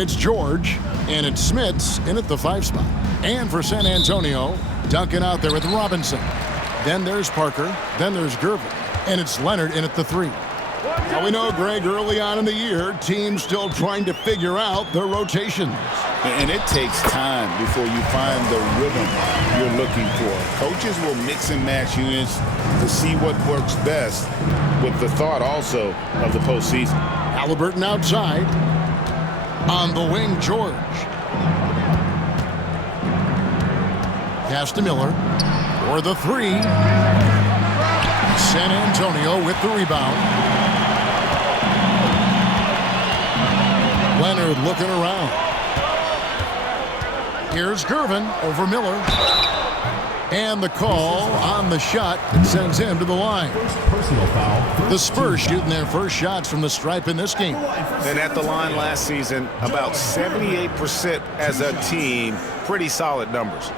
It's George, and it's Smits in at the 5 spot. And for San Antonio, Duncan out there with Robinson. Then there's Parker. Then there's Gervin. And it's Leonard in at the 3. Now we know, Greg, early on in the year, teams still trying to figure out their rotations. And it takes time before you find the rhythm you're looking for. Coaches will mix and match units to see what works best, with the thought also of the postseason. Halliburton outside. On the wing, George. Pass to Miller. For the 3. San Antonio with the rebound. Leonard looking around. Here's Gervin over Miller. And the call on the shot that sends him to the line. Personal foul. The Spurs shooting their first shots from the stripe in this game. And at the line last season, about 78% as a team. Pretty solid numbers.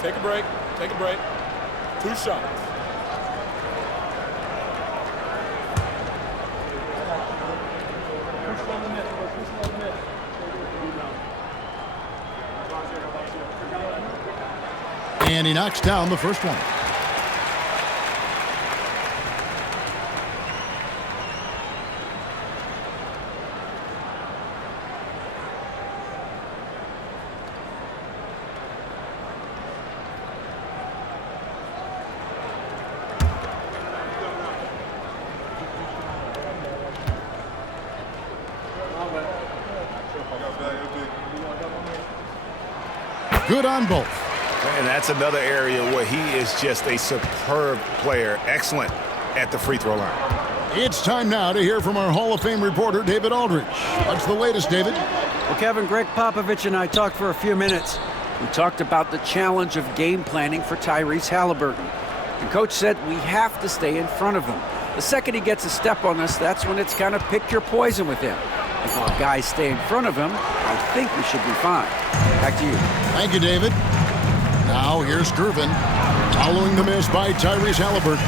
Take a break. Take a break. 2 shots. And he knocks down the first one. Good on both. And that's another area where he is just a superb player. Excellent at the free throw line. It's time now to hear from our Hall of Fame reporter, David Aldridge. What's the latest, David? Well, Kevin, Greg Popovich and I talked for a few minutes. We talked about the challenge of game planning for Tyrese Halliburton. And Coach said we have to stay in front of him. The second he gets a step on us, that's when it's kind of pick your poison with him. If our guys stay in front of him, I think we should be fine. Back to you. Thank you, David. Now here's Gervin, following the miss by Tyrese Halliburton.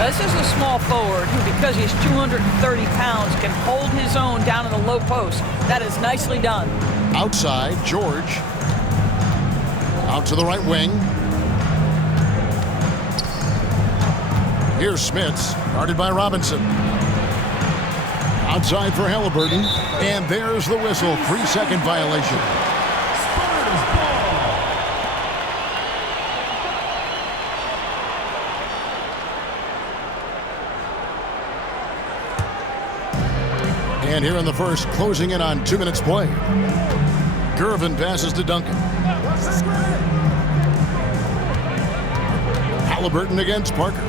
This is a small forward who, because he's 230 pounds, can hold his own down in the low post. That is nicely done. Outside, George. Out to the right wing. Here's Smits, guarded by Robinson. Outside for Halliburton, and there's the whistle. 3-second violation. And here in the first, closing in on 2 minutes play. Gervin passes to Duncan. Halliburton against Parker.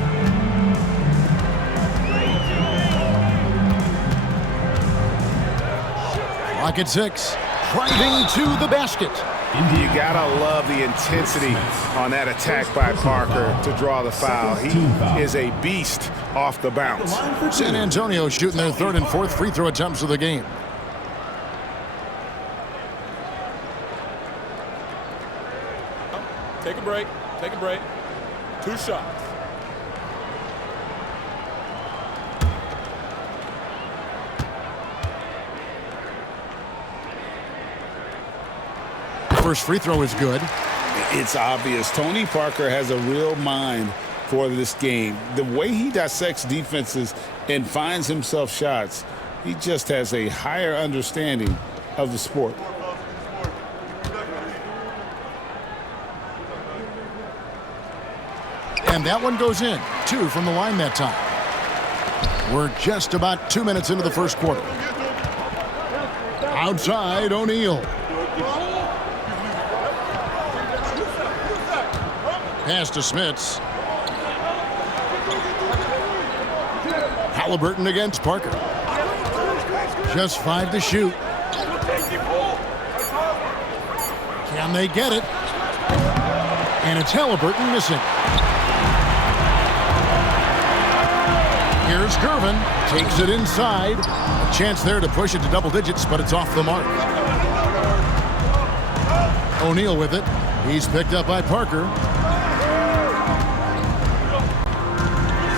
Clock at 6. Driving to the basket. You gotta love the intensity on that attack by Parker to draw the foul. He is a beast off the bounce. San Antonio shooting their 3rd and 4th free throw attempts of the game. Take a break. Take a break. 2 shots. First free throw is good. It's obvious. Tony Parker has a real mind for this game. The way he dissects defenses and finds himself shots, he just has a higher understanding of the sport. And that one goes in. 2 from the line that time. We're just about 2 minutes into the first quarter. Outside, O'Neal. Pass to Smits. Halliburton against Parker. Just 5 to shoot. Can they get it? And it's Halliburton missing. Here's Gervin. Takes it inside. A chance there to push it to double digits, but it's off the mark. O'Neal with it. He's picked up by Parker.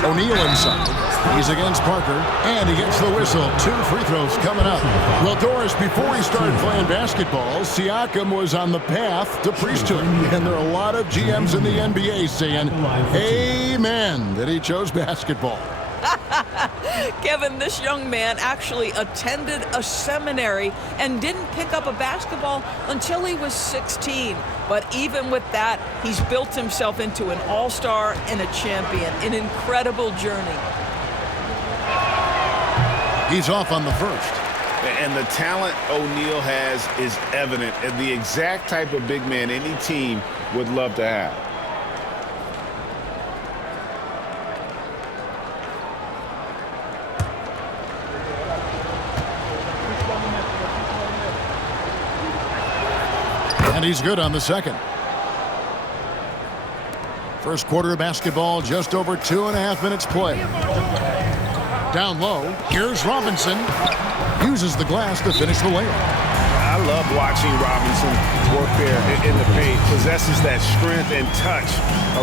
O'Neal inside. He's against Parker, and he gets the whistle. 2 free throws coming up. Well, Doris, before he started playing basketball, Siakam was on the path to priesthood. And there are a lot of GMs in the NBA saying, amen, that he chose basketball. Kevin, this young man actually attended a seminary and didn't pick up a basketball until he was 16. But even with that, he's built himself into an all-star and a champion. An incredible journey. He's off on the first. And the talent O'Neal has is evident, and the exact type of big man any team would love to have. And he's good on the second. First quarter of basketball, just over 2.5 minutes play. Down low, here's Robinson. Uses the glass to finish the layup. I love watching Robinson work there in the paint. Possesses that strength and touch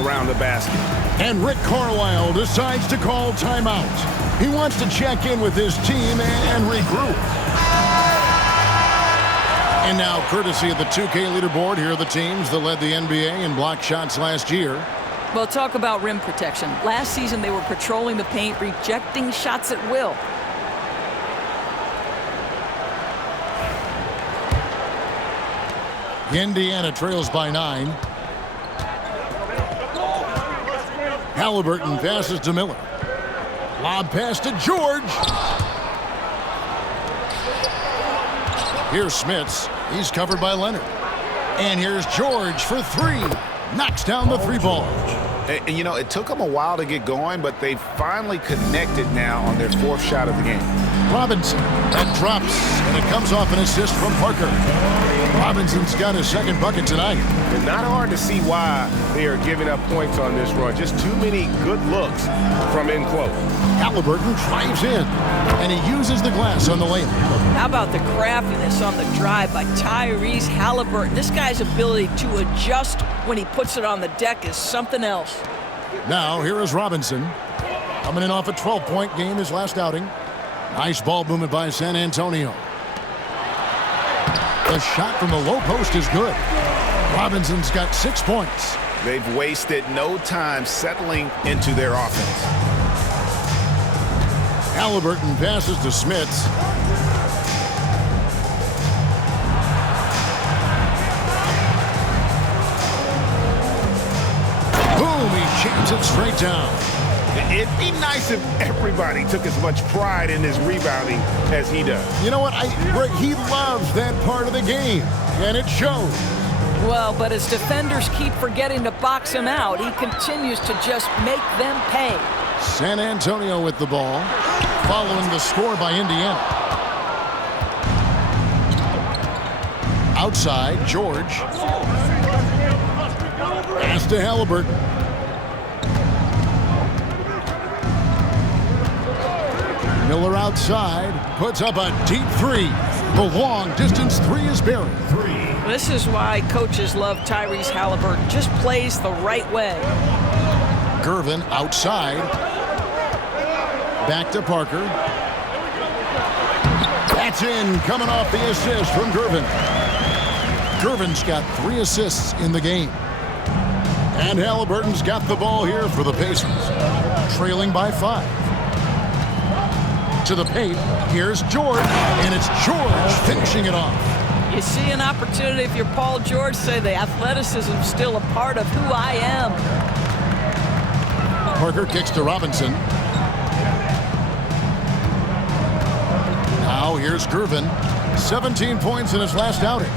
around the basket. And Rick Carlisle decides to call timeout. He wants to check in with his team and regroup. And now, courtesy of the 2K leaderboard, here are the teams that led the NBA in block shots last year. Well, talk about rim protection. Last season, they were patrolling the paint, rejecting shots at will. Indiana trails by 9. Halliburton passes to Miller. Lob pass to George. Here's Smits. He's covered by Leonard. And here's George for 3. Knocks down the 3 ball. And, you know, it took them a while to get going, but they finally connected now on their 4th shot of the game. Robinson, that drops, and it comes off an assist from Parker. Robinson's got his 2nd bucket tonight. It's not hard to see why they are giving up points on this run. Just too many good looks from in close. Halliburton drives in, and he uses the glass on the layup. How about the craftiness on the drive by Tyrese Halliburton? This guy's ability to adjust when he puts it on the deck is something else. Now, here is Robinson. Coming in off a 12-point game his last outing. Nice ball movement by San Antonio. The shot from the low post is good. Robinson's got 6 points. They've wasted no time settling into their offense. Halliburton passes to Smits. Boom, he jams it straight down. It'd be nice if everybody took as much pride in his rebounding as he does. You know what? He loves that part of the game, and it shows. Well, but as defenders keep forgetting to box him out, he continues to just make them pay. San Antonio with the ball, following the score by Indiana. Outside, George. Pass to Halliburton. Miller outside, puts up a deep 3. The long distance 3 is buried. This is why coaches love Tyrese Halliburton. Just plays the right way. Gervin outside. Back to Parker. That's in, coming off the assist from Gervin. Gervin's got 3 assists in the game. And Halliburton's got the ball here for the Pacers. Trailing by 5. To the paint, here's George, and it's George finishing it off. You see an opportunity if you're Paul George, say the athleticism's still a part of who I am. Parker kicks to Robinson. Now here's Gervin, 17 points in his last outing.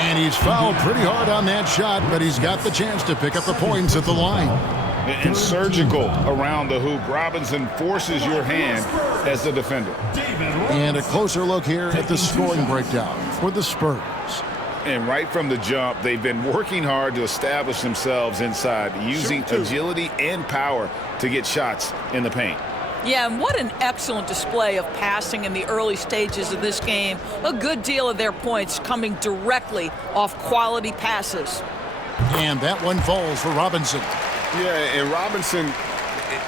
And he's fouled pretty hard on that shot, but he's got the chance to pick up the points at the line. And surgical around the hoop. Robinson forces your hand as the defender. And a closer look here at the scoring breakdown for the Spurs. And right from the jump, they've been working hard to establish themselves inside, using agility and power to get shots in the paint. Yeah, and what an excellent display of passing in the early stages of this game. A good deal of their points coming directly off quality passes. And that one falls for Robinson. Yeah, and Robinson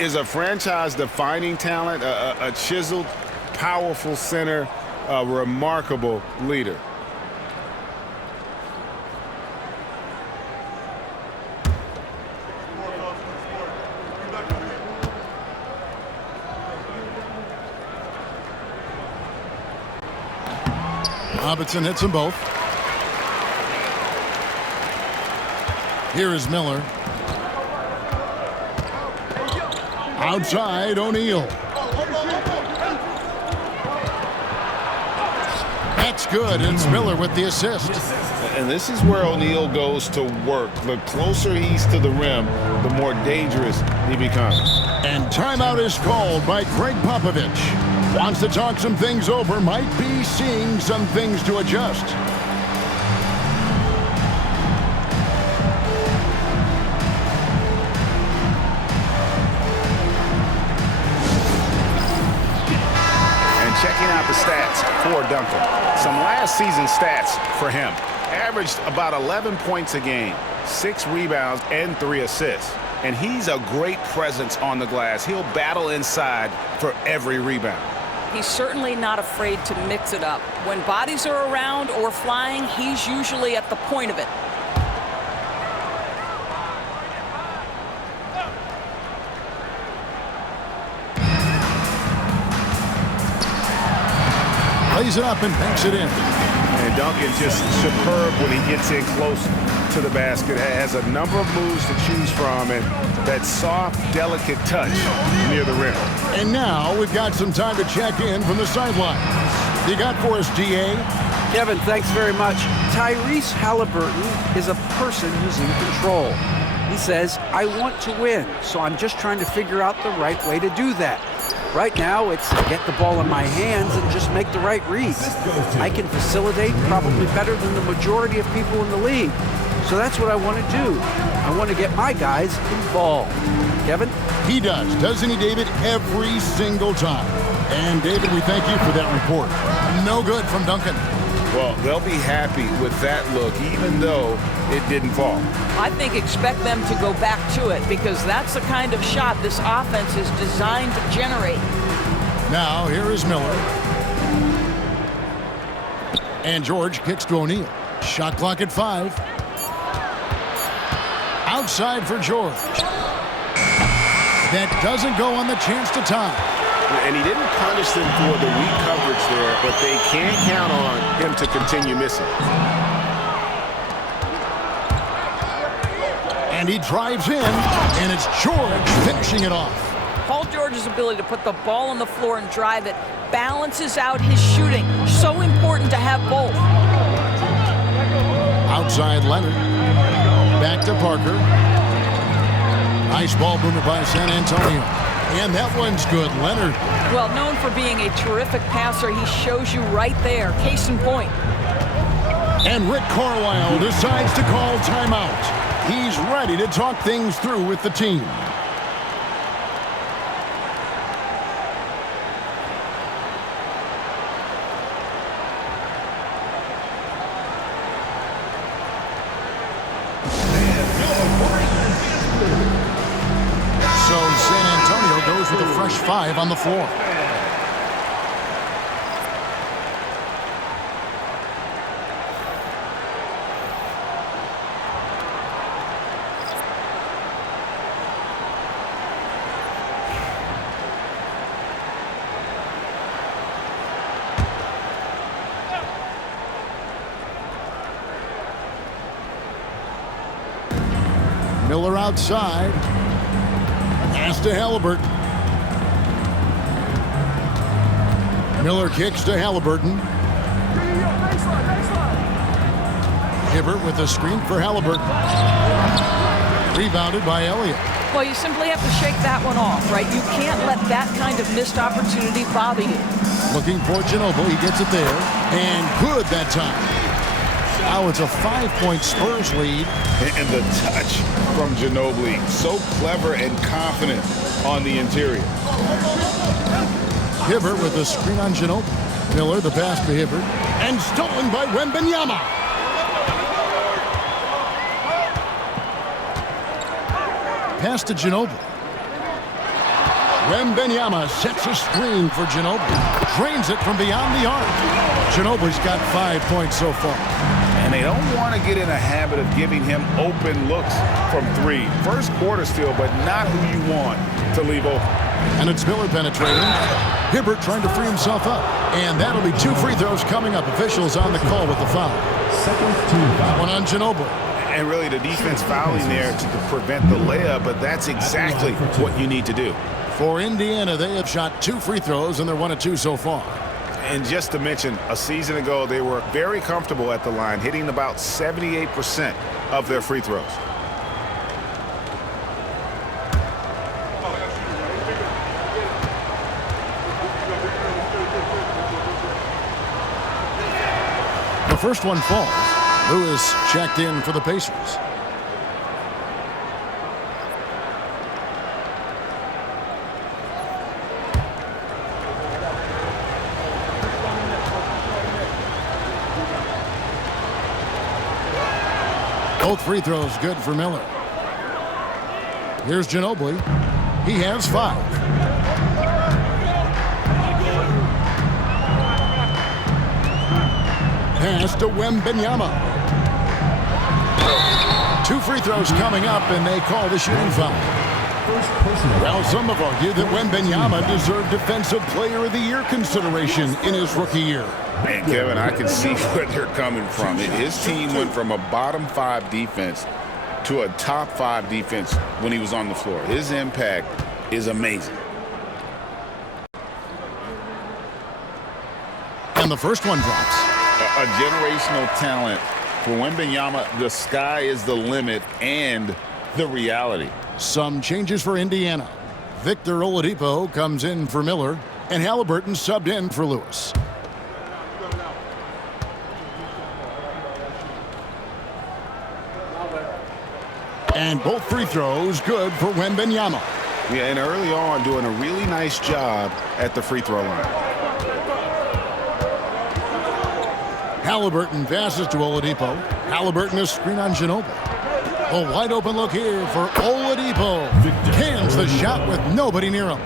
is a franchise-defining talent, a chiseled, powerful center, a remarkable leader. Robinson hits them both. Here is Miller. Outside, O'Neal. That's good. It's Miller with the assist. And this is where O'Neal goes to work. The closer he's to the rim, the more dangerous he becomes. And timeout is called by Greg Popovich. Wants to talk some things over, might be seeing some things to adjust. And checking out the stats for Duncan. Some last season stats for him. Averaged about 11 points a game, 6 rebounds, and 3 assists. And he's a great presence on the glass. He'll battle inside for every rebound. He's certainly not afraid to mix it up. When bodies are around or flying, he's usually at the point of it. Plays it up and banks it in. And Duncan just superb when he gets in close to the basket. Has a number of moves to choose from, and that soft, delicate touch near the rim. And now we've got some time to check in from the sideline. You got for us, DA? Kevin, thanks very much. Tyrese Halliburton is a person who's in control. He says, I want to win, so I'm just trying to figure out the right way to do that. Right now, it's get the ball in my hands and just make the right reads. I can facilitate probably better than the majority of people in the league. So that's what I want to do. I want to get my guys involved. Kevin? He does, doesn't he, David? Every single time. And, David, we thank you for that report. No good from Duncan. Well, they'll be happy with that look, even though it didn't fall. I think expect them to go back to it because that's the kind of shot this offense is designed to generate. Now, here is Miller. And George kicks to O'Neal. Shot clock at 5. Outside for George. That doesn't go on the chance to tie. And he didn't punish them for the weak coverage there, but they can't count on him to continue missing. And he drives in, and it's George finishing it off. Paul George's ability to put the ball on the floor and drive it balances out his shooting. So important to have both. Outside Leonard. Back to Parker. Nice ball movement by San Antonio. And that one's good. Leonard. Well, known for being a terrific passer, he shows you right there. Case in point. And Rick Carlisle decides to call timeout. He's ready to talk things through with the team. So San Antonio goes with a fresh 5 on the floor. Miller outside. Pass to Halliburton. Miller kicks to Halliburton. Hibbert with a screen for Halliburton. Rebounded by Elliott. Well, you simply have to shake that one off, right? You can't let that kind of missed opportunity bother you. Looking for Ginobili. He gets it there. And good that time. Now it's a 5-point Spurs lead. And the touch from Ginobili, so clever and confident on the interior. Hibbert with a screen on Ginobili. Miller, the pass to Hibbert. And stolen by Wembanyama. Pass to Ginobili. Wembanyama sets a screen for Ginobili. Drains it from beyond the arc. Ginobili's got 5 points so far. And they don't want to get in a habit of giving him open looks from three. First quarter steal, but not who you want to leave open. And it's Miller penetrating. Hibbert trying to free himself up. And that'll be 2 free throws coming up. Officials on the call with the foul. That one on Ginobili. And really the defense fouling there to prevent the layup, but that's exactly what you need to do. For Indiana, they have shot 2 free throws, and they're 1 of 2 so far. And just to mention, a season ago, they were very comfortable at the line, hitting about 78% of their free throws. The first one falls. Lewis checked in for the Pacers. Both free throws good for Miller. Here's Ginobili. He has 5. Pass to Wembanyama. 2 free throws coming up, and they call the shooting foul. Well, some have argued that Wembanyama deserved Defensive Player of the Year consideration in his rookie year. Man, Kevin, I can see where they're coming from. His team went from a bottom 5 defense to a top 5 defense when he was on the floor. His impact is amazing. And the first one drops. A generational talent. For Wembanyama, the sky is the limit and the reality. Some changes for Indiana. Victor Oladipo comes in for Miller, and Halliburton subbed in for Lewis. And both free throws good for Wembanyama. Yeah, and early on doing a really nice job at the free throw line. Halliburton passes to Oladipo. Halliburton is screen on Ginobili. A wide open look here for Oladipo. Cans the shot with nobody near him.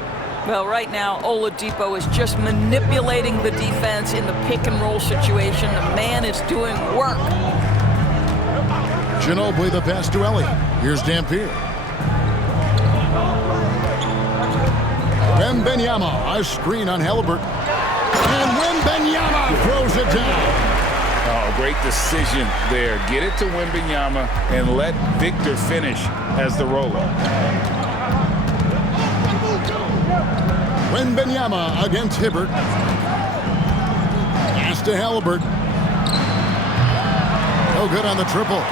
Well, right now, Oladipo is just manipulating the defense in the pick and roll situation. The man is doing work. Ginobili the pass to Elliott. Here's Dampier. Wembanyama, a screen on Halliburton. And Wembanyama throws it down. Oh, great decision there. Get it to Wembanyama and let Victor finish as the roller. Wembanyama against Hibbert. Pass to Halliburton. No good on the triple.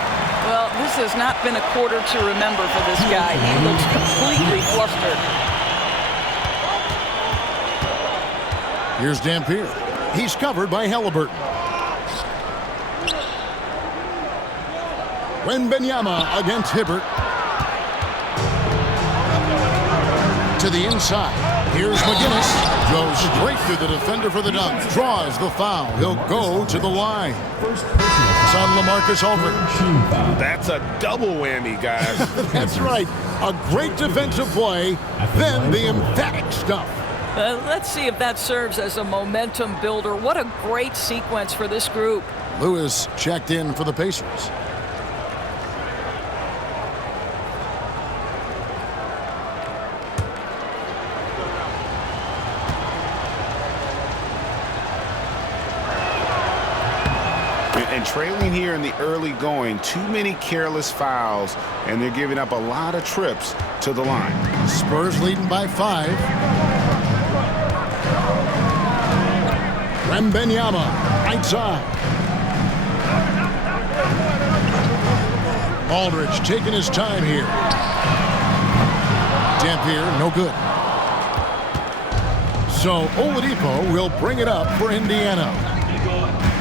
Well, this has not been a quarter to remember for this guy. He looks completely flustered. Here's Dampier. He's covered by Halliburton. Wembanyama against Hibbert. To the inside. Here's McGinnis. Goes straight through the defender for the dunk. Draws the foul. He'll go to the line. It's on LaMarcus Aldridge. That's a double whammy, guys. That's right. A great defensive play, then the emphatic stuff. Let's see if that serves as a momentum builder. What a great sequence for this group. Lewis checked in for the Pacers. And trailing here in the early going, too many careless fouls, and they're giving up a lot of trips to the line. Spurs leading by 5. Wembanyama, right side. Aldridge taking his time here. Dampier, no good. So Oladipo will bring it up for Indiana.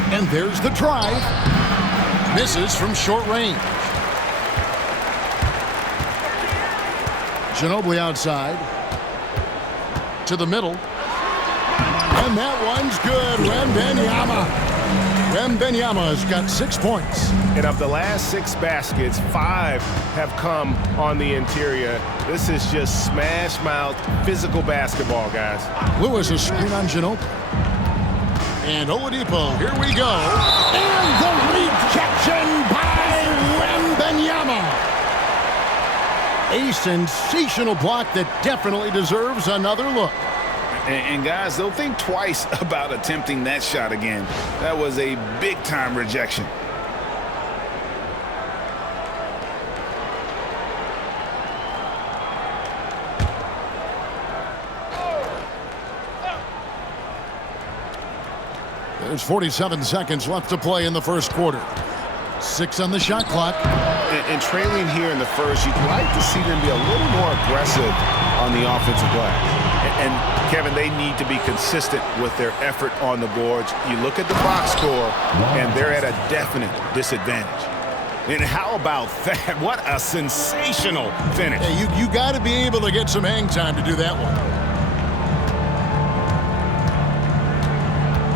And there's the drive. Misses from short range. Ginobili outside. To the middle. And that one's good. Wembanyama. Wembanyama's got 6 points. And of the last 6 baskets, 5 have come on the interior. This is just smash-mouth physical basketball, guys. Lewis a screen on Ginobili. And Oladipo, here we go. And the rejection by Wembanyama. A sensational block that definitely deserves another look. And guys, they'll think twice about attempting that shot again. That was a big-time rejection. There's 47 seconds left to play in the first quarter. 6 on the shot clock. And trailing here in the first, you'd like to see them be a little more aggressive on the offensive glass. And Kevin, they need to be consistent with their effort on the boards. You look at the box score, and they're at a definite disadvantage. And how about that? What a sensational finish. Hey, you got to be able to get some hang time to do that one.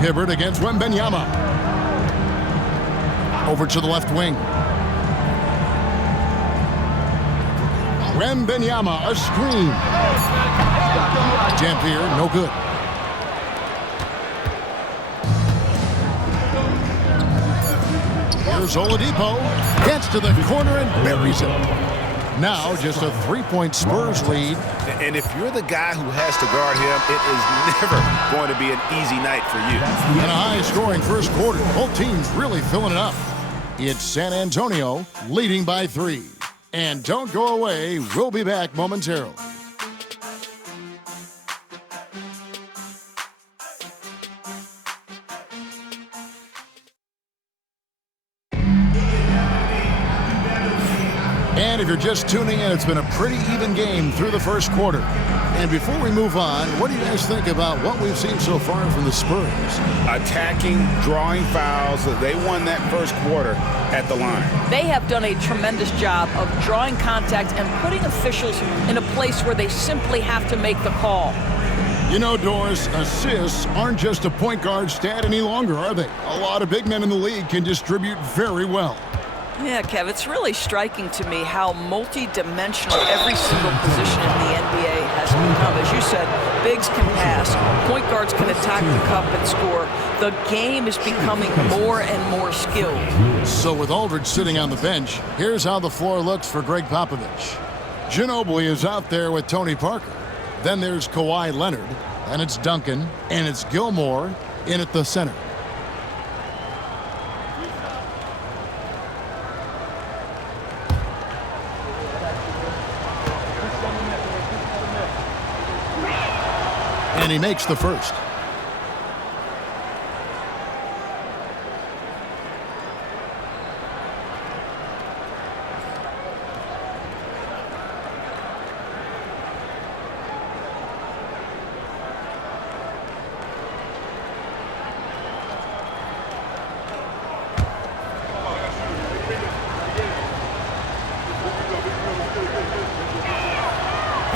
Hibbert against Wembanyama. Over to the left wing. Wembanyama, a screen. Dampier, no good. Here's Oladipo. Gets to the corner and buries it. Now just a 3-point Spurs lead. And if you're the guy who has to guard him, it is never going to be an easy night for you. And a high-scoring first quarter. Both teams really filling it up. It's San Antonio leading by 3. And don't go away. We'll be back momentarily. And if you're just tuning in, it's been a pretty even game through the first quarter. And before we move on, what do you guys think about what we've seen so far from the Spurs? Attacking, drawing fouls. They won that first quarter at the line. They have done a tremendous job of drawing contact and putting officials in a place where they simply have to make the call. You know, Doris, assists aren't just a point guard stat any longer, are they? A lot of big men in the league can distribute very well. Yeah, Kev, it's really striking to me how multi-dimensional every single position in the NBA has become. As you said, bigs can pass, point guards can attack the cup and score. The game is becoming more and more skilled. So with Aldridge sitting on the bench, here's how the floor looks for Greg Popovich. Ginobili is out there with Tony Parker. Then there's Kawhi Leonard, and it's Duncan, and it's Gilmore in at the center. And he makes the first.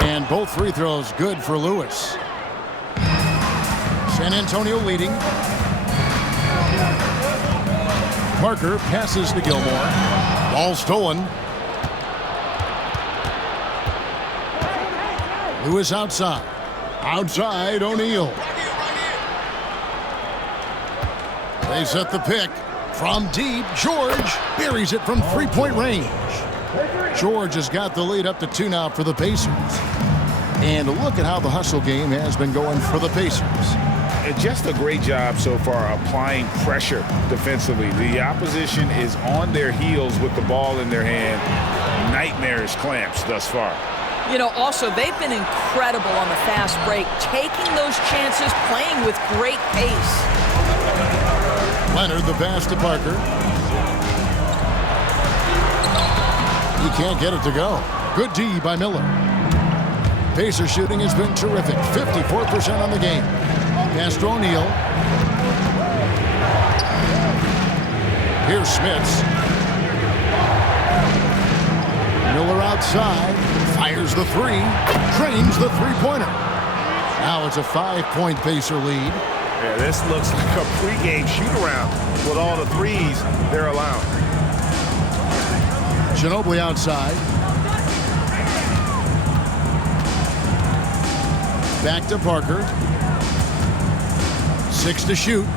And both free throws good for Lewis. San Antonio leading. Parker passes to Gilmore. Ball stolen. Lewis outside. Outside, O'Neal. They set the pick. From deep, George buries it from three-point range. George has got the lead up to 2 now for the Pacers. And look at how the hustle game has been going for the Pacers. Just a great job so far applying pressure defensively. The opposition is on their heels with the ball in their hand. Nightmarish clamps thus far. You know, also, they've been incredible on the fast break, taking those chances, playing with great pace. Leonard, the pass to Parker. He can't get it to go. Good D by Miller. Pacer shooting has been terrific. 54% on the game. Pass to O'Neal. Here's Smits. Miller outside. Fires the three. Drains the three-pointer. Now it's a 5-point Pacer lead. Yeah, this looks like a pregame shoot-around with all the threes they're allowing. Ginobili outside. Back to Parker. 6 to shoot.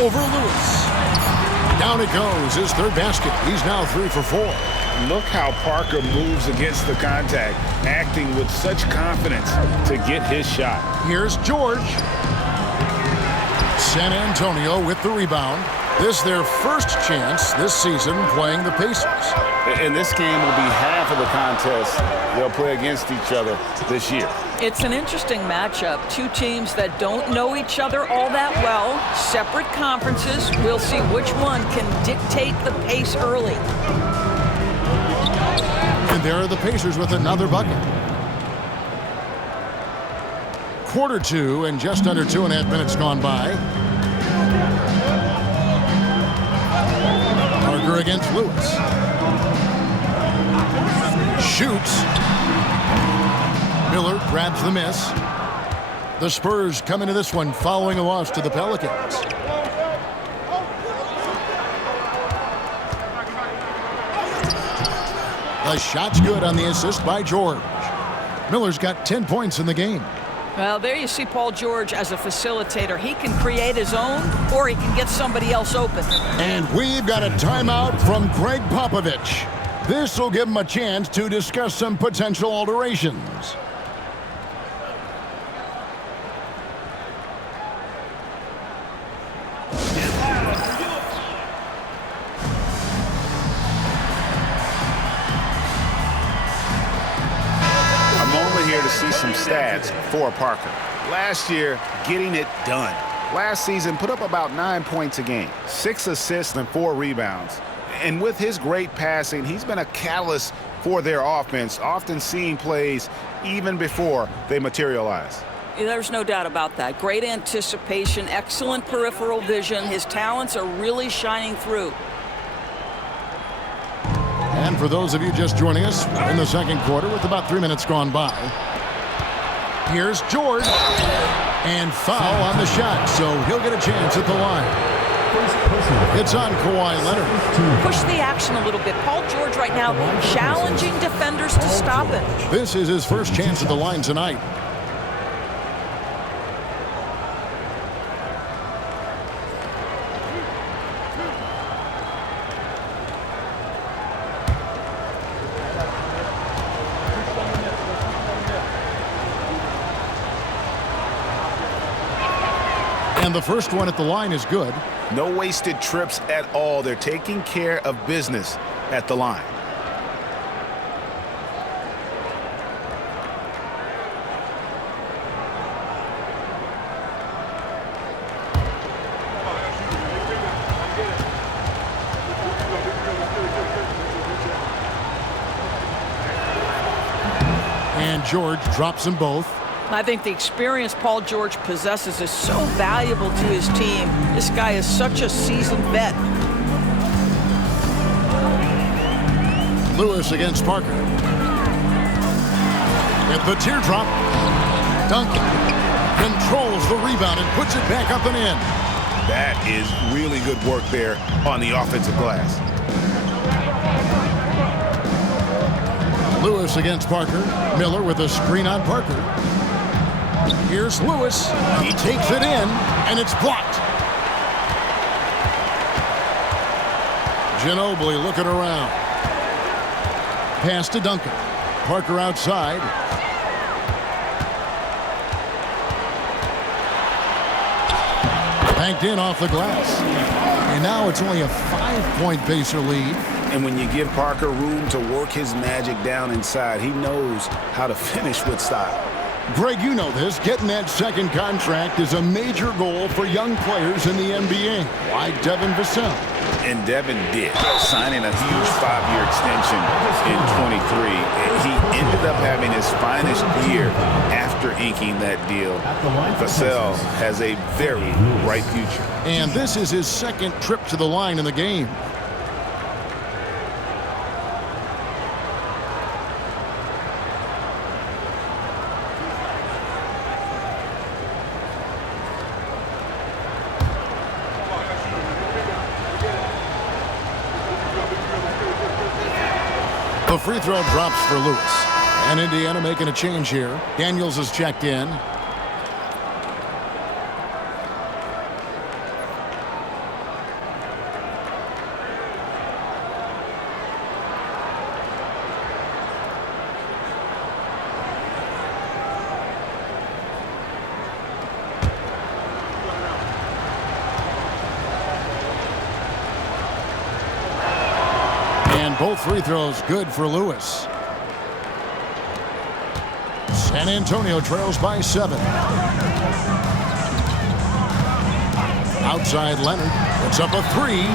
Over Lewis. Down it goes. His third basket. He's now 3 for 4. Look how Parker moves against the contact, acting with such confidence to get his shot. Here's George. San Antonio with the rebound. This is their first chance this season playing the Pacers. And this game will be half of the contest they'll play against each other this year. It's an interesting matchup. Two teams that don't know each other all that well. Separate conferences. We'll see which one can dictate the pace early. And there are the Pacers with another bucket. Quarter 2 and just under 2.5 minutes gone by. Parker against Lewis. Shoots. Miller grabs the miss. The Spurs come into this one following a loss to the Pelicans. The shot's good on the assist by George. Miller's got 10 points in the game. Well, there you see Paul George as a facilitator. He can create his own, or he can get somebody else open. And we've got a timeout from Greg Popovich. This will give him a chance to discuss some potential alterations. Here to see some stats for Parker. Last year, getting it done. Last season, put up about 9 points a game, 6 assists and 4 rebounds. And with his great passing, he's been a catalyst for their offense, often seeing plays even before they materialize. There's no doubt about that. Great anticipation, excellent peripheral vision. His talents are really shining through. And for those of you just joining us in the second quarter with about 3 minutes gone by, here's George. And foul on the shot, so he'll get a chance at the line. It's on Kawhi Leonard. Push the action a little bit. Paul George right now challenging defenders to stop it. This is his first chance at the line tonight. And the first one at the line is good. No wasted trips at all. They're taking care of business at the line. And George drops them both. I think the experience Paul George possesses is so valuable to his team. This guy is such a seasoned vet. Lewis against Parker. At the teardrop, Duncan controls the rebound and puts it back up and in. That is really good work there on the offensive glass. Lewis against Parker. Miller with a screen on Parker. Here's Lewis. He takes it in, and it's blocked. Ginobili looking around. Pass to Duncan. Parker outside. Banked in off the glass. And now it's only a 5-point Pacer lead. And when you give Parker room to work his magic down inside, he knows how to finish with style. Greg, you know this. Getting that second contract is a major goal for young players in the NBA. Why Devin Vassell? And Devin did, signing a huge 5-year extension in 23. He ended up having his finest year after inking that deal. Vassell has a very bright future. And this is his second trip to the line in the game. free throw drops for Lewis. And Indiana making a change here. Daniels has checked in. Both free throws good for Lewis. San Antonio trails by 7. Outside Leonard. It's up a 3.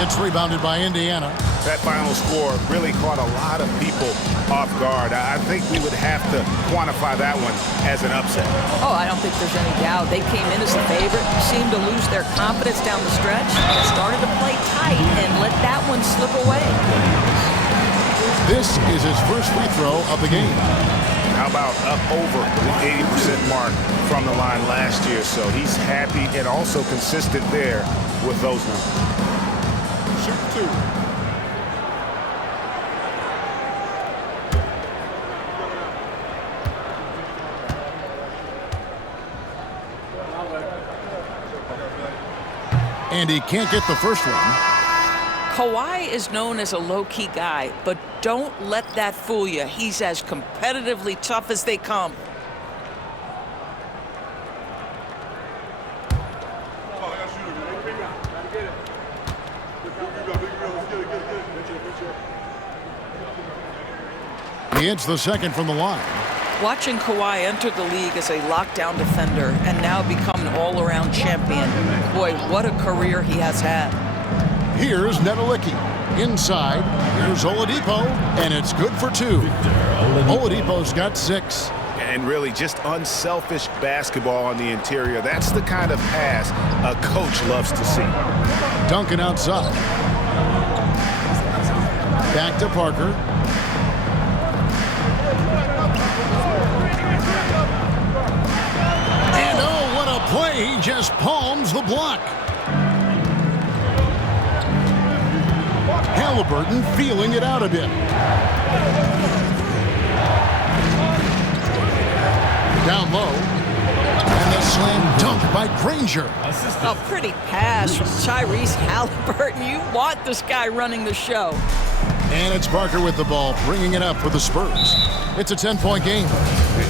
It's rebounded by Indiana. That final score really caught a lot of people off guard. I think we would have to quantify that one as an upset. Oh, I don't think there's any doubt. They came in as the favorite, seemed to lose their confidence down the stretch, started to play tight, and let that one slip away. This is his first free throw of the game. How about up over the 80% mark from the line last year? So he's happy and also consistent there with those numbers. Shoot 2. And he can't get the first one. Kawhi is known as a low-key guy, but don't let that fool you. He's as competitively tough as they come. He hits the second from the line. Watching Kawhi enter the league as a lockdown defender and now become an all-around champion. Boy, what a career he has had. Here's Nedelicki. Inside, here's Oladipo, and it's good for 2. Oladipo's got 6. And really just unselfish basketball on the interior. That's the kind of pass a coach loves to see. Duncan outside. Back to Parker. And oh, what a play. He just palms the block. Halliburton feeling it out a bit. Down low. And the slam dunk by Granger. A pretty pass from Tyrese Halliburton. You want this guy running the show. And it's Parker with the ball, bringing it up for the Spurs. It's a 10-point game.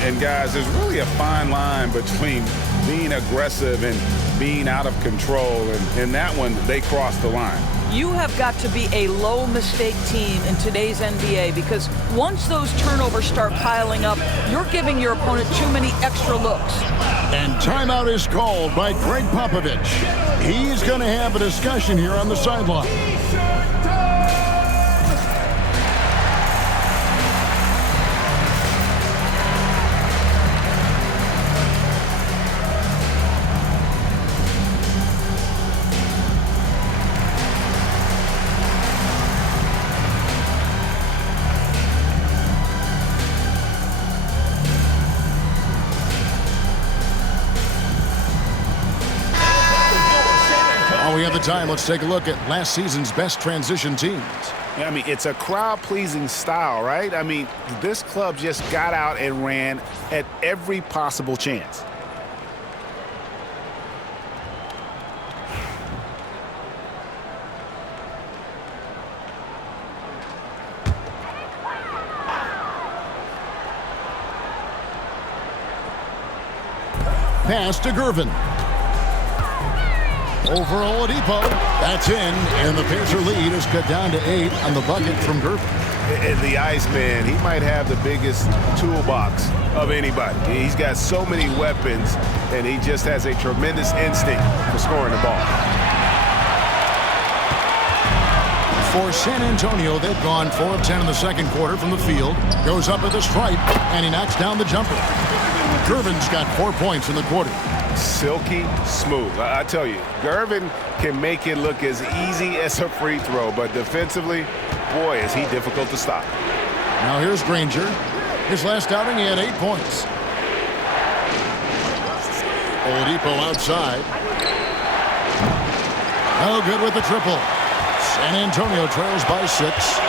And guys, there's really a fine line between being aggressive and being out of control. And in that one, they crossed the line. You have got to be a low-mistake team in today's NBA because once those turnovers start piling up, you're giving your opponent too many extra looks. And timeout is called by Greg Popovich. He's going to have a discussion here on the sideline. We have the time. Let's take a look at last season's best transition teams. I mean, it's a crowd-pleasing style, right? I mean, this club just got out and ran at every possible chance. Pass to Gervin. Over Oladipo. That's in, and the Pacer lead is cut down to 8 on the bucket from Gervin. And the Iceman, he might have the biggest toolbox of anybody. He's got so many weapons, and he just has a tremendous instinct for scoring the ball. For San Antonio, they've gone 4 of 10 in the second quarter from the field. Goes up at the stripe, and he knocks down the jumper. Gervin's got 4 points in the quarter. Silky smooth. I tell you, Gervin can make it look as easy as a free throw, but defensively, boy, is he difficult to stop. Now here's Granger. His last outing, he had 8 points. Oladipo outside. No good with the triple. San Antonio trails by 6.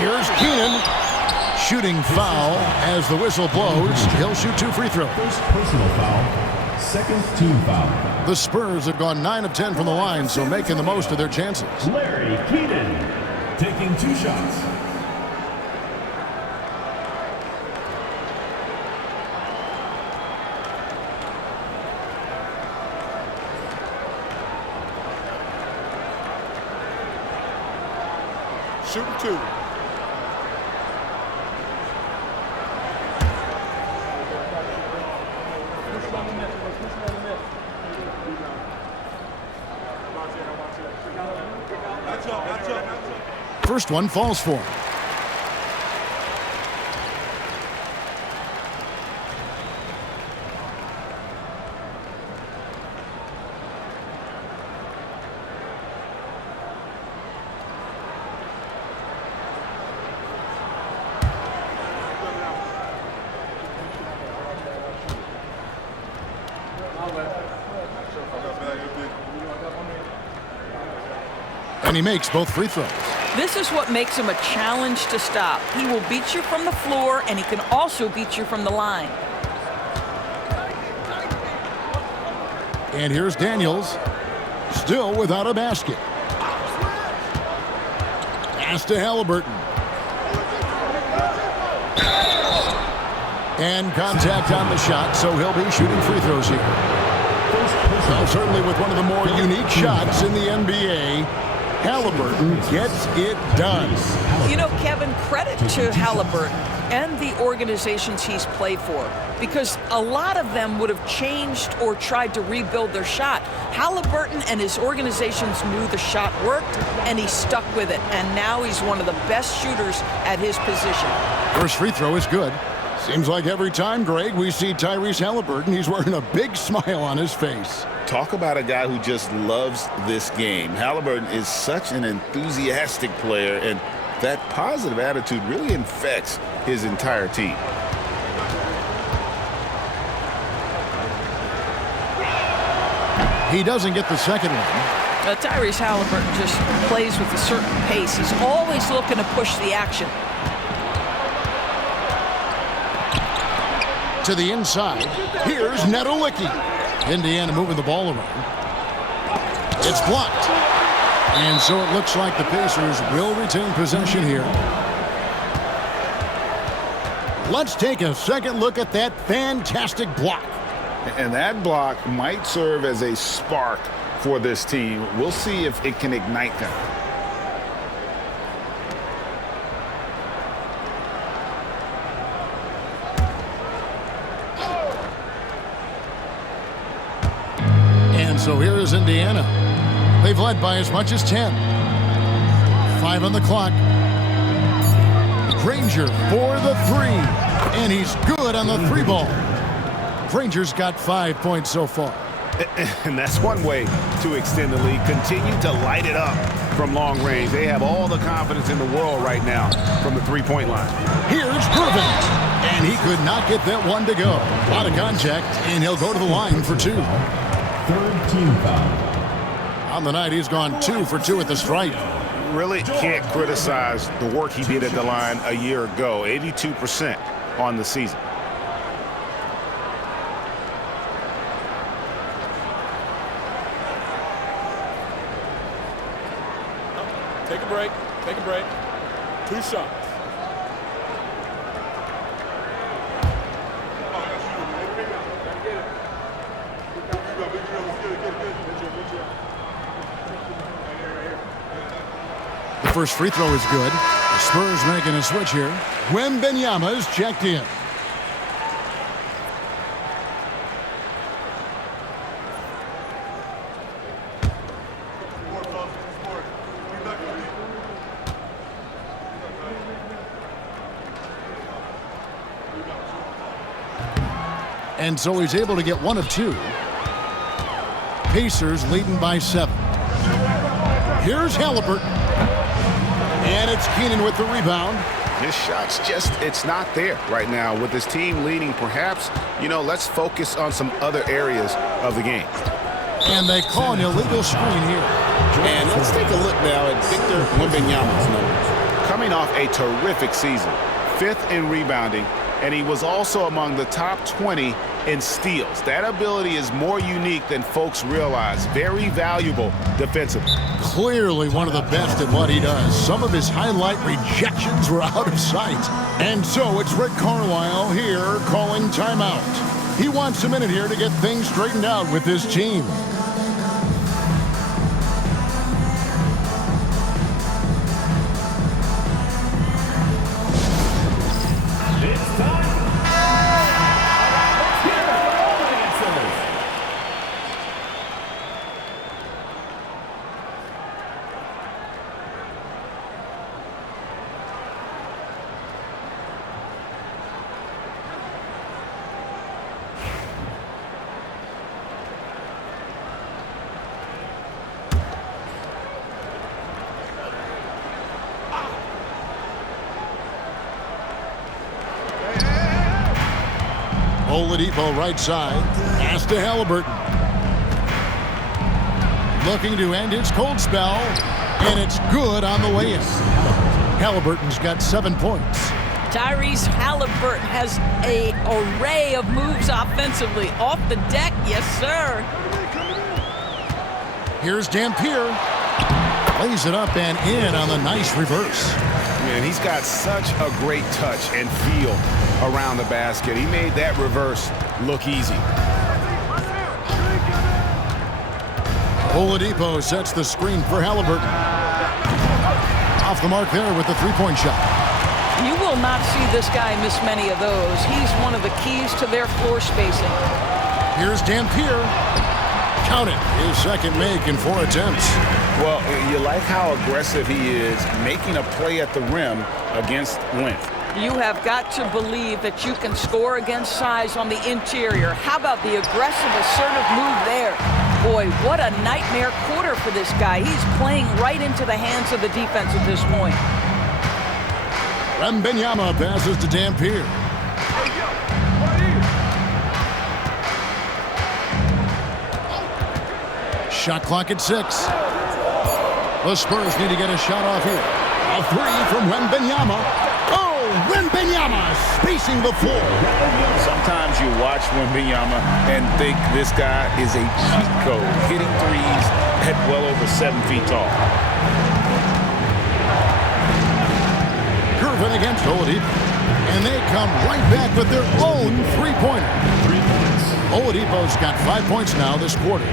Here's Keenan. Shooting foul as the whistle blows. He'll shoot 2 free throws. First personal foul, second team foul. The Spurs have gone 9 of 10 from the line, so making the most of their chances. Larry Keenan taking 2 shots. Shooting 2. First one falls for him. And he makes both free throws. This is what makes him a challenge to stop. He will beat you from the floor, and he can also beat you from the line. And here's Daniels, still without a basket. Pass to Halliburton. And contact on the shot, so he'll be shooting free throws here. Well, certainly with one of the more unique shots in the NBA, Halliburton gets it done. You know, Kevin, credit to Halliburton and the organizations he's played for, because a lot of them would have changed or tried to rebuild their shot. Halliburton and his organizations knew the shot worked, and he stuck with it, and now he's one of the best shooters at his position. First free throw is good. Seems like every time, Greg, we see Tyrese Halliburton, he's wearing a big smile on his face. Talk about a guy who just loves this game. Halliburton is such an enthusiastic player, and that positive attitude really infects his entire team. He doesn't get the second one. Tyrese Halliburton just plays with a certain pace. He's always looking to push the action. To the inside. Here's Nedolicki. Indiana moving the ball around. It's blocked. And so it looks like the Pacers will retain possession here. Let's take a second look at that fantastic block. And that block might serve as a spark for this team. We'll see if it can ignite them. And so here is Indiana. They've led by as much as 10. 5 on the clock. Granger for the 3. And he's good on the 3 ball. Granger's got 5 points so far. And that's one way to extend the lead. Continue to light it up from long range. They have all the confidence in the world right now from the 3-point line. Here's Irving. And he could not get that one to go. A lot of contact, and he'll go to the line for 2. Third team foul. On the night, he's gone 2 for 2 at the stripe. Really can't criticize the work he did at the line a year ago. 82% on the season. Take a break. Take a break. 2 shots. The first free throw is good. The Spurs making a switch here. Wembanyama is checked in. And so he's able to get 1 of 2. Pacers leading by 7. Here's Halliburton. And it's Keenan with the rebound. His shot's just, it's not there right now. With his team leading, perhaps, let's focus on some other areas of the game. And they call an illegal screen here. And let's take a look now at Victor Wembanyama's numbers. coming off a terrific season. 5th in rebounding, and he was also among the top 20 in steals. That ability is more unique than folks realize. Very valuable defensively. Clearly one of the best at what he does. Some of his highlight rejections were out of sight. And so it's Rick Carlisle here calling timeout. He wants a minute here to get things straightened out with his team. Oladipo right side. Pass to Halliburton. Looking to end his cold spell. And it's good on the way in. Halliburton's got 7 points. Tyrese Halliburton has an array of moves offensively. Off the deck, yes, sir. Here's Dampier. Lays it up and in on the nice reverse. Man, he's got such a great touch and feel around the basket. He made that reverse look easy. Oladipo sets the screen for Halliburton. Off the mark there with the three-point shot. You will not see this guy miss many of those. He's one of the keys to their floor spacing. Here's Dampier. Count it. His second make in 4 attempts. Well, you like how aggressive he is making a play at the rim against length. You have got to believe that you can score against size on the interior. How about the aggressive, assertive move there? Boy, what a nightmare quarter for this guy. He's playing right into the hands of the defense at this point. Wembanyama passes to Dampier. Shot clock at 6. The Spurs need to get a shot off here. A 3 from Wembanyama. Oh, Wembanyama spacing the floor. Sometimes you watch Wembanyama and think this guy is a cheat code, hitting threes at well over 7 feet tall. Curvin against Oladipo. And they come right back with their own three-pointer. 3 points. Oladipo's got 5 points now this quarter.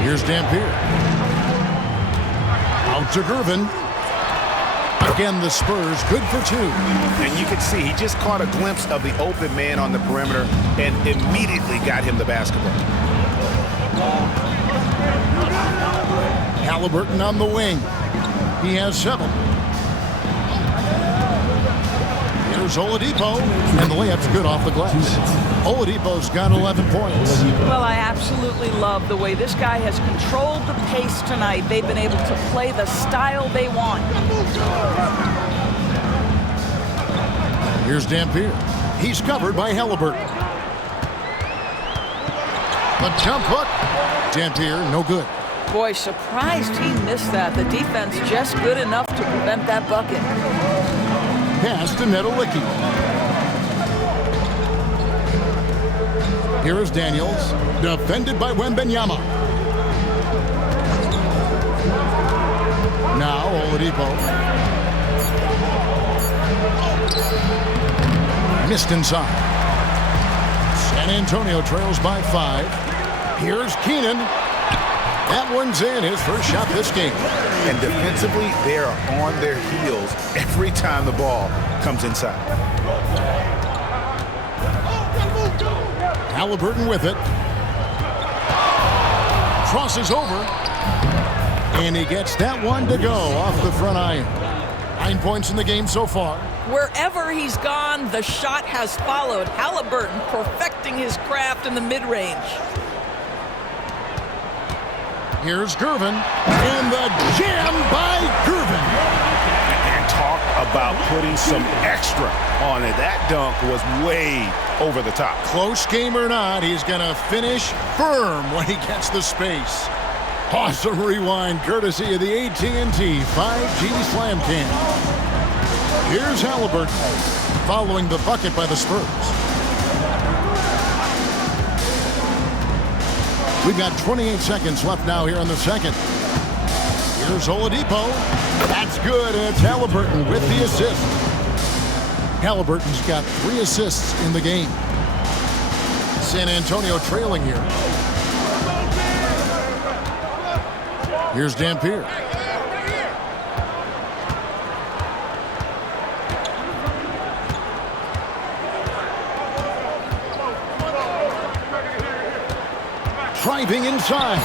Here's Dampier. Out to Gervin. Again, the Spurs good for 2. And you can see he just caught a glimpse of the open man on the perimeter and immediately got him the basketball. Halliburton on the wing. He has 7. Here's Oladipo. And the layup's good off the glass. Oladipo's got 11 points. Well, I absolutely love the way this guy has controlled the pace tonight. They've been able to play the style they want. Here's Dampier. He's covered by Halliburton. The jump hook. Dampier, no good. Boy, surprised he missed that. The defense just good enough to prevent that bucket. Pass to Nedolicki. Here is Daniels, defended by Wembanyama. Now Oladipo. Missed inside. San Antonio trails by 5. Here's Keenan. That one's in, his first shot this game. And defensively, they are on their heels every time the ball comes inside. Halliburton with it. Crosses over. And he gets that one to go off the front iron. 9 points in the game so far. Wherever he's gone, the shot has followed. Halliburton perfecting his craft in the mid-range. Here's Gervin. And the jam by Gervin. And talk about putting some extra on it. That dunk was way over the top. Close game or not, he's going to finish firm when he gets the space. Awesome rewind courtesy of the AT&T 5G Slam Cam. Here's Halliburton following the bucket by the Spurs. We've got 28 seconds left now here in the second. Here's Oladipo. That's good, and it's Halliburton with the assist. Halliburton's got 3 assists in the game. San Antonio trailing here. Here's Dampier. Driving inside.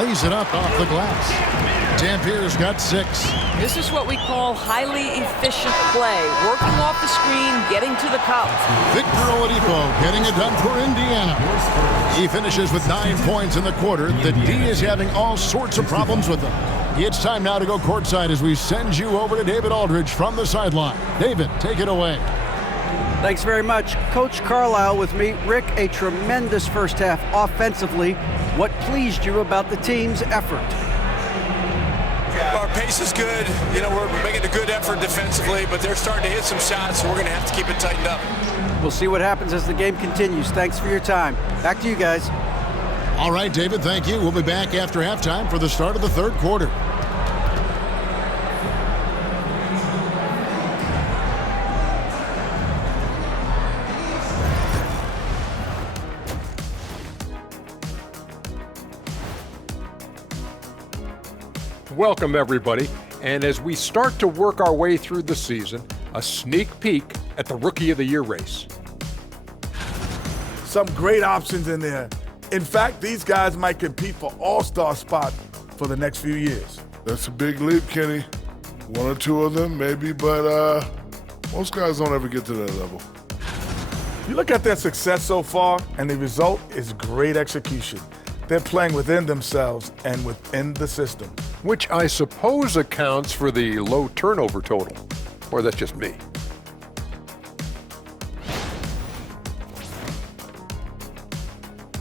Lays it up off the glass. Dampier's got 6. This is what we call highly efficient play. Working off the screen, getting to the cup. Victor Oladipo getting it done for Indiana. He finishes with 9 points in the quarter. The D is having all sorts of problems with him. It's time now to go courtside as we send you over to David Aldridge from the sideline. David, take it away. Thanks very much. Coach Carlisle with me. Rick, a tremendous first half offensively. What pleased you about the team's effort? Our pace is good. You know, we're making a good effort defensively, but they're starting to hit some shots, so we're going to have to keep it tightened up. We'll see what happens as the game continues. Thanks for your time. Back to you guys. All right, David, thank you. We'll be back after halftime for the start of the third quarter. Welcome, everybody. And as we start to work our way through the season, a sneak peek at the Rookie of the Year race. Some great options in there. In fact, these guys might compete for all-star spot for the next few years. That's a big leap, Kenny. 1 or 2 of them, maybe, but most guys don't ever get to that level. You look at their success so far, and the result is great execution. They're playing within themselves and within the system. Which I suppose accounts for the low turnover total. Or that's just me.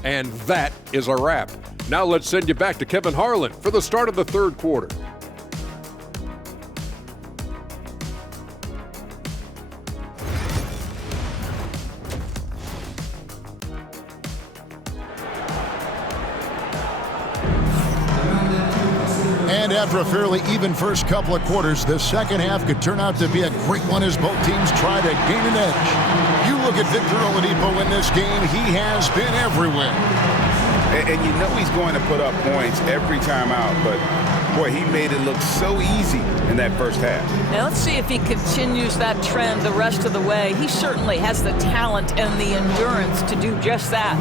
And that is a wrap. Now let's send you back to Kevin Harlan for the start of the third quarter. And after a fairly even first couple of quarters, the second half could turn out to be a great one as both teams try to gain an edge. You look at Victor Oladipo in this game, he has been everywhere. And you know he's going to put up points every time out, but boy, he made it look so easy in that first half. Now let's see if he continues that trend the rest of the way. He certainly has the talent and the endurance to do just that.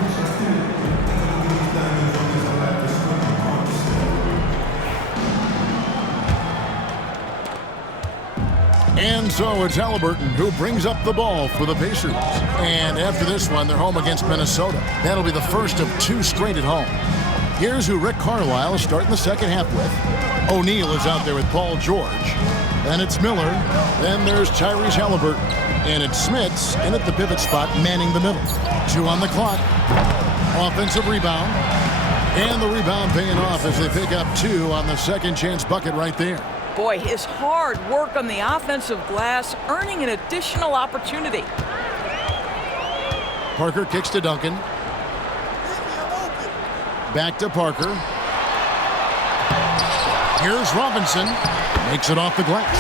And so it's Halliburton who brings up the ball for the Pacers. And after this one, they're home against Minnesota. That'll be the first of 2 straight at home. Here's who Rick Carlisle is starting the second half with. O'Neal is out there with Paul George. Then it's Miller. Then there's Tyrese Halliburton. And it's Smits in at the pivot spot, manning the middle. 2 on the clock. Offensive rebound. And the rebound paying off as they pick up 2 on the second chance bucket right there. Boy, his hard work on the offensive glass earning an additional opportunity. Parker kicks to Duncan. Back to Parker. Here's Robinson. Makes it off the glass.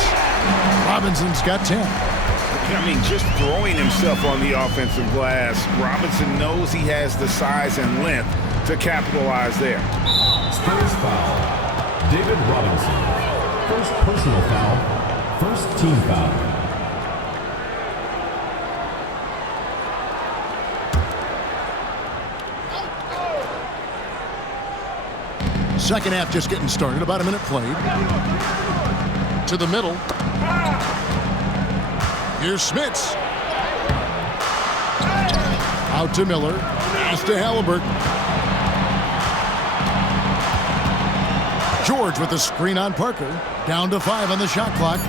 Robinson's got 10. I mean, just throwing himself on the offensive glass, Robinson knows he has the size and length to capitalize there. Spurs foul. David Robinson. First personal foul. First team foul. Second half just getting started. About a minute played. To the middle. Here's Smits. Out to Miller. Pass to Halliburton. George with the screen on Parker. Down to 5 on the shot clock.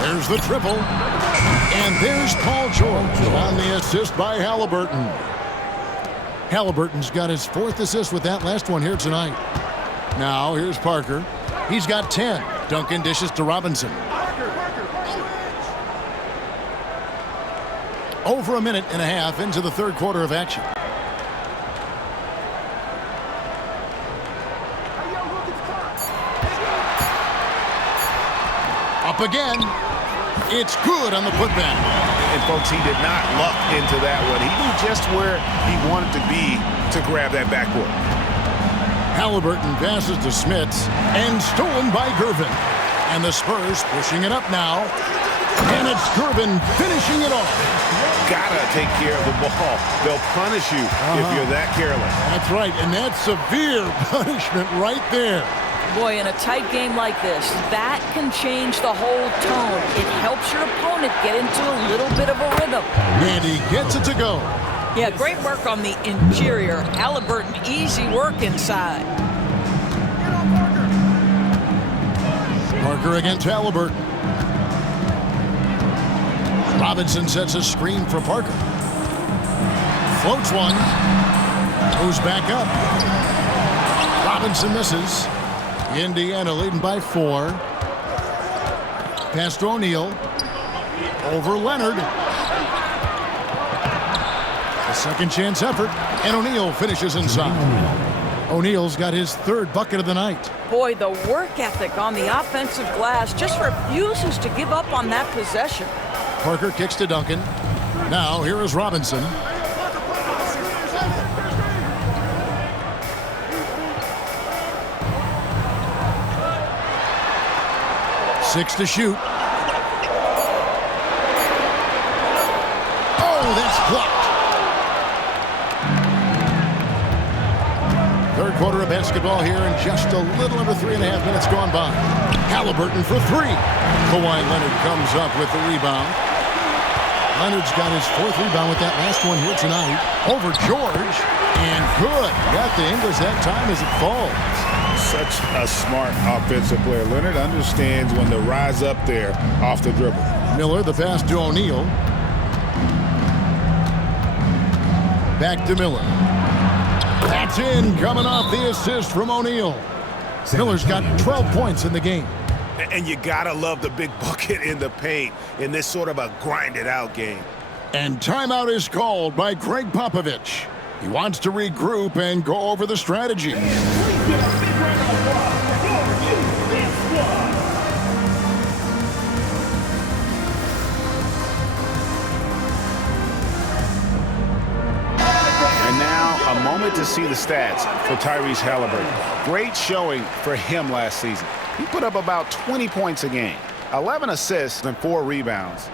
There's the triple. And there's Paul George on the assist by Halliburton. Halliburton's got his 4th assist with that last one here tonight. Now, here's Parker. He's got 10. Duncan dishes to Robinson. Over a minute and a half into the 3rd quarter of action. Up again. It's good on the putback. And folks, he did not luck into that one. He knew just where he wanted to be to grab that backboard. Halliburton passes to Smits and stolen by Gervin. And the Spurs pushing it up now. And it's Gervin finishing it off. Gotta take care of the ball. They'll punish you if you're that careless. That's right, and that's severe punishment right there. Boy, in a tight game like this, that can change the whole tone. It helps your opponent get into a little bit of a rhythm. And he gets it to go. Yeah, great work on the interior. Halliburton, easy work inside. Parker against Halliburton. Robinson sets a screen for Parker. Floats one. Goes back up. Robinson misses. Indiana leading by 4. Pass to O'Neal. Over Leonard. A second chance effort. And O'Neal finishes inside. O'Neal's got his 3rd bucket of the night. Boy, the work ethic on the offensive glass just refuses to give up on that possession. Parker kicks to Duncan. Now here is Robinson. Six to shoot. Oh, that's blocked. 3rd quarter of basketball here, and just a little over 3.5 minutes gone by. Halliburton for 3. Kawhi Leonard comes up with the rebound. Leonard's got his 4th rebound with that last one here tonight. Over George. And good. Got the English that time as it falls. Such a smart offensive player. Leonard understands when to rise up there off the dribble. Miller, the pass to O'Neal. Back to Miller. That's in, coming off the assist from O'Neal. Miller's got 12 points in the game. And you gotta love the big bucket in the paint in this sort of a grinded-out game. And timeout is called by Greg Popovich. He wants to regroup and go over the strategy. And now a moment to see the stats for Tyrese Halliburton. Great showing for him last season. He put up about 20 points a game, 11 assists and 4 rebounds.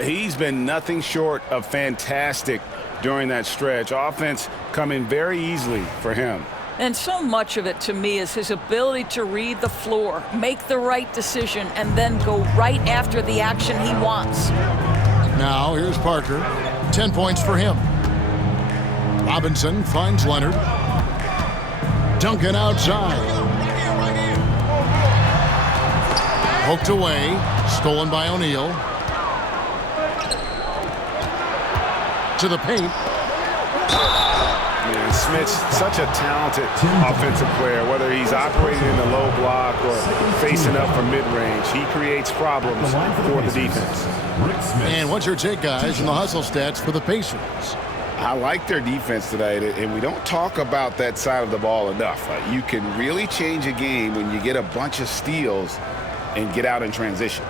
He's been nothing short of fantastic during that stretch. Offense coming very easily for him. And so much of it to me is his ability to read the floor, make the right decision, and then go right after the action he wants. Now here's Parker. 10 points for him. Robinson finds Leonard. Duncan outside. Poked away. Stolen by O'Neal. To the paint. Man, Smith's such a talented offensive player. Whether he's operating in the low block or facing up from mid-range, he creates problems for the defense. And what's your take, guys, on the hustle stats for the Pacers? I like their defense tonight, and we don't talk about that side of the ball enough. You can really change a game when you get a bunch of steals and get out in transition.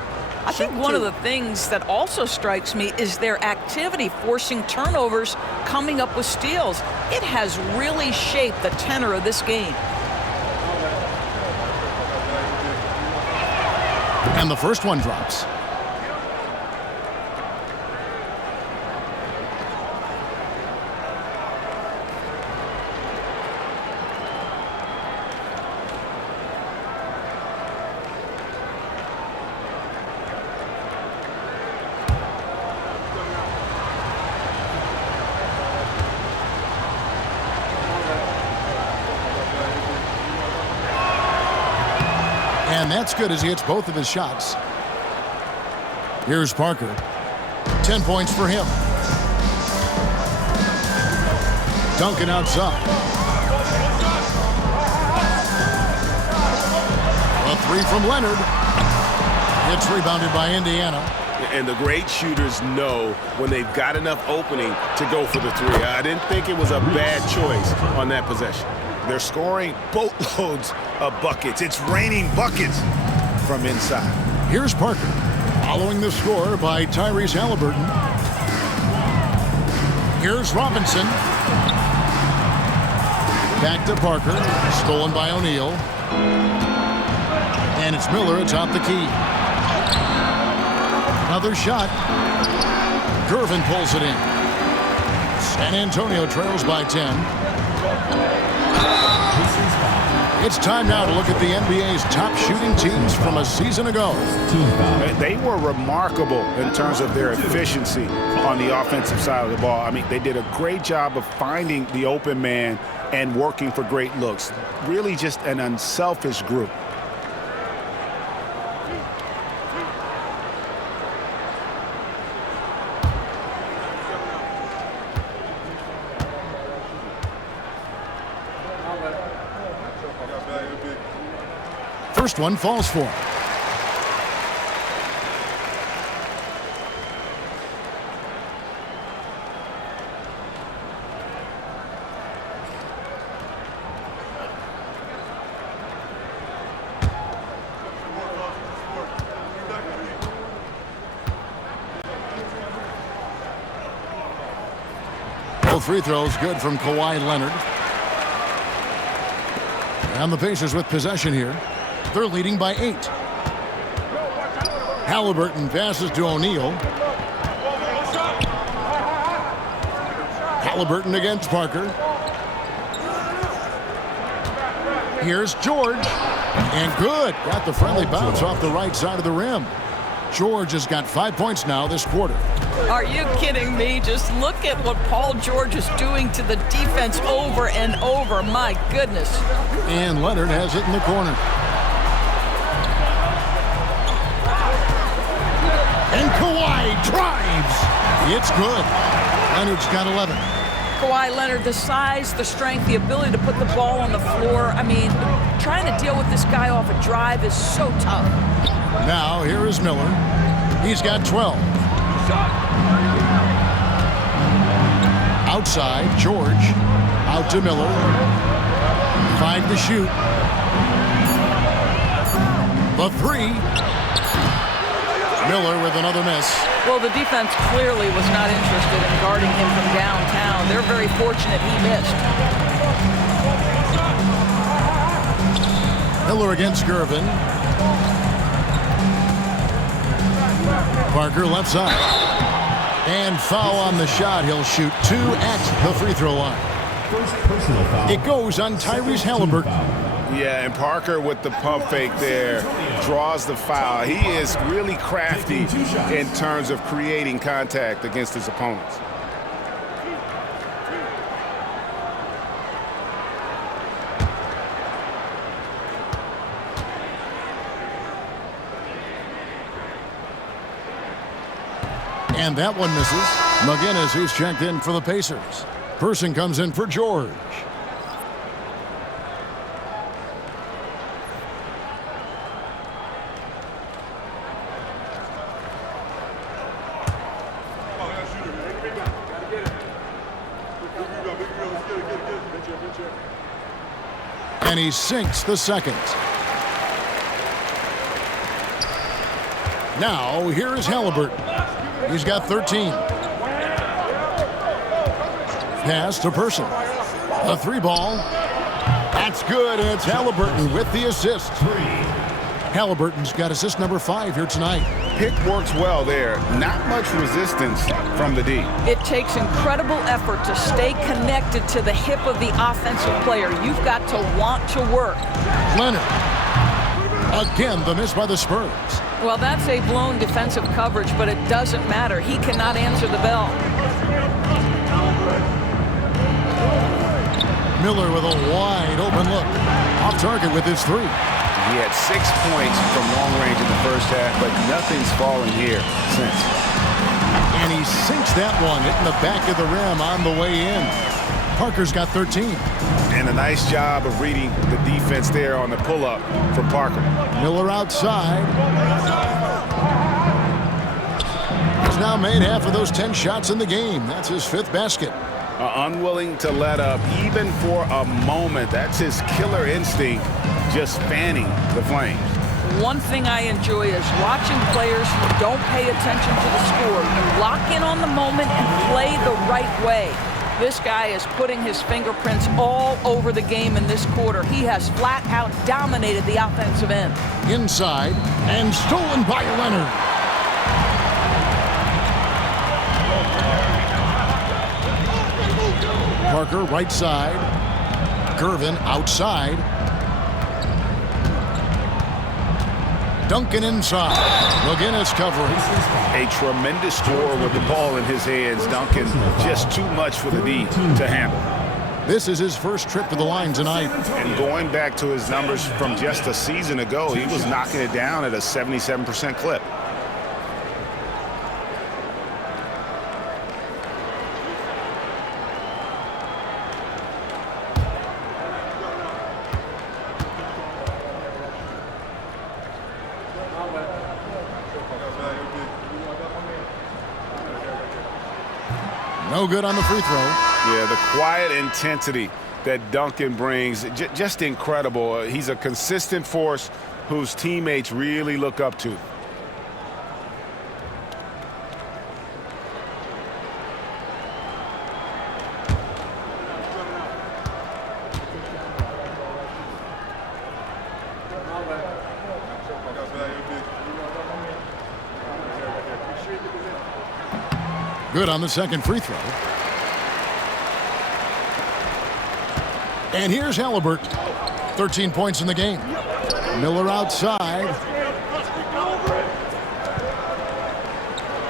I think one of the things that also strikes me is their activity forcing turnovers, coming up with steals. It has really shaped the tenor of this game. And the first one drops. And that's good as he hits both of his shots. Here's Parker. 10 points for him. Duncan outside. A three from Leonard. It's rebounded by Indiana. And the great shooters know when they've got enough opening to go for the three. I didn't think it was a bad choice on that possession. They're scoring boatloads of buckets. It's raining buckets from inside. Here's Parker, following the score by Tyrese Halliburton. Here's Robinson. Back to Parker, stolen by O'Neal. And it's Miller atop the key. Another shot. Gervin pulls it in. San Antonio trails by 10. It's time now to look at the NBA's top shooting teams from a season ago. They were remarkable in terms of their efficiency on the offensive side of the ball. I mean, they did a great job of finding the open man and working for great looks. Really just an unselfish group. First one falls for him. Both free throws good from Kawhi Leonard. And the Pacers with possession here. They're leading by 8. Halliburton passes to O'Neal. Halliburton against Parker. Here's George. And good. Got the friendly bounce off the right side of the rim. George has got 5 points now this quarter. Are you kidding me? Just look at what Paul George is doing to the defense over and over. My goodness. And Leonard has it in the corner. And Kawhi drives. It's good. Leonard's got 11. Kawhi Leonard, the size, the strength, the ability to put the ball on the floor. I mean, trying to deal with this guy off a drive is so tough. Now, here is Miller. He's got 12. Outside, George. Out to Miller. 5 to shoot. The three. Miller with another miss. Well, the defense clearly was not interested in guarding him from downtown. They're very fortunate he missed. Miller against Gervin. Parker left side. And foul on the shot. He'll shoot 2 at the free throw line. First personal foul. It goes on Tyrese Halliburton. Yeah, and Parker with the pump fake there draws the foul. He is really crafty in terms of creating contact against his opponents. And that one misses. McGinnis, who's checked in for the Pacers. Person comes in for George. And he sinks the second. Now, here is Halliburton. He's got 13. Pass to Person. A 3 ball. That's good, and it's Halliburton with the assist. Halliburton's got assist number 5 here tonight. Pick works well there. Not much resistance from the D. It takes incredible effort to stay connected to the hip of the offensive player. You've got to want to work. Leonard. Again, the miss by the Spurs. Well, that's a blown defensive coverage, but it doesn't matter. He cannot answer the bell. Miller with a wide open look. Off target with his 3. He had 6 points from long range in the first half, but nothing's fallen here since. And he sinks that one, hitting the back of the rim on the way in. Parker's got 13. And a nice job of reading the defense there on the pull-up from Parker. Miller outside. He's now made half of those 10 shots in the game. That's his 5th basket. Unwilling to let up even for a moment. That's his killer instinct, just fanning the flames. One thing I enjoy is watching players who don't pay attention to the score, lock in on the moment and play the right way. This guy is putting his fingerprints all over the game in this quarter. He has flat out dominated the offensive end. Inside and stolen by Leonard. Parker right side. Gervin outside. Duncan inside. McGinnis covering. A tremendous score with the ball in his hands. Duncan just too much for the D to handle. This is his first trip to the line tonight. And going back to his numbers from just a season ago, he was knocking it down at a 77% clip. No good on the free throw. Yeah, the quiet intensity that Duncan brings, just incredible. He's a consistent force whose teammates really look up to. Good on the second free throw. And here's Halliburton. 13 points in the game. Miller outside.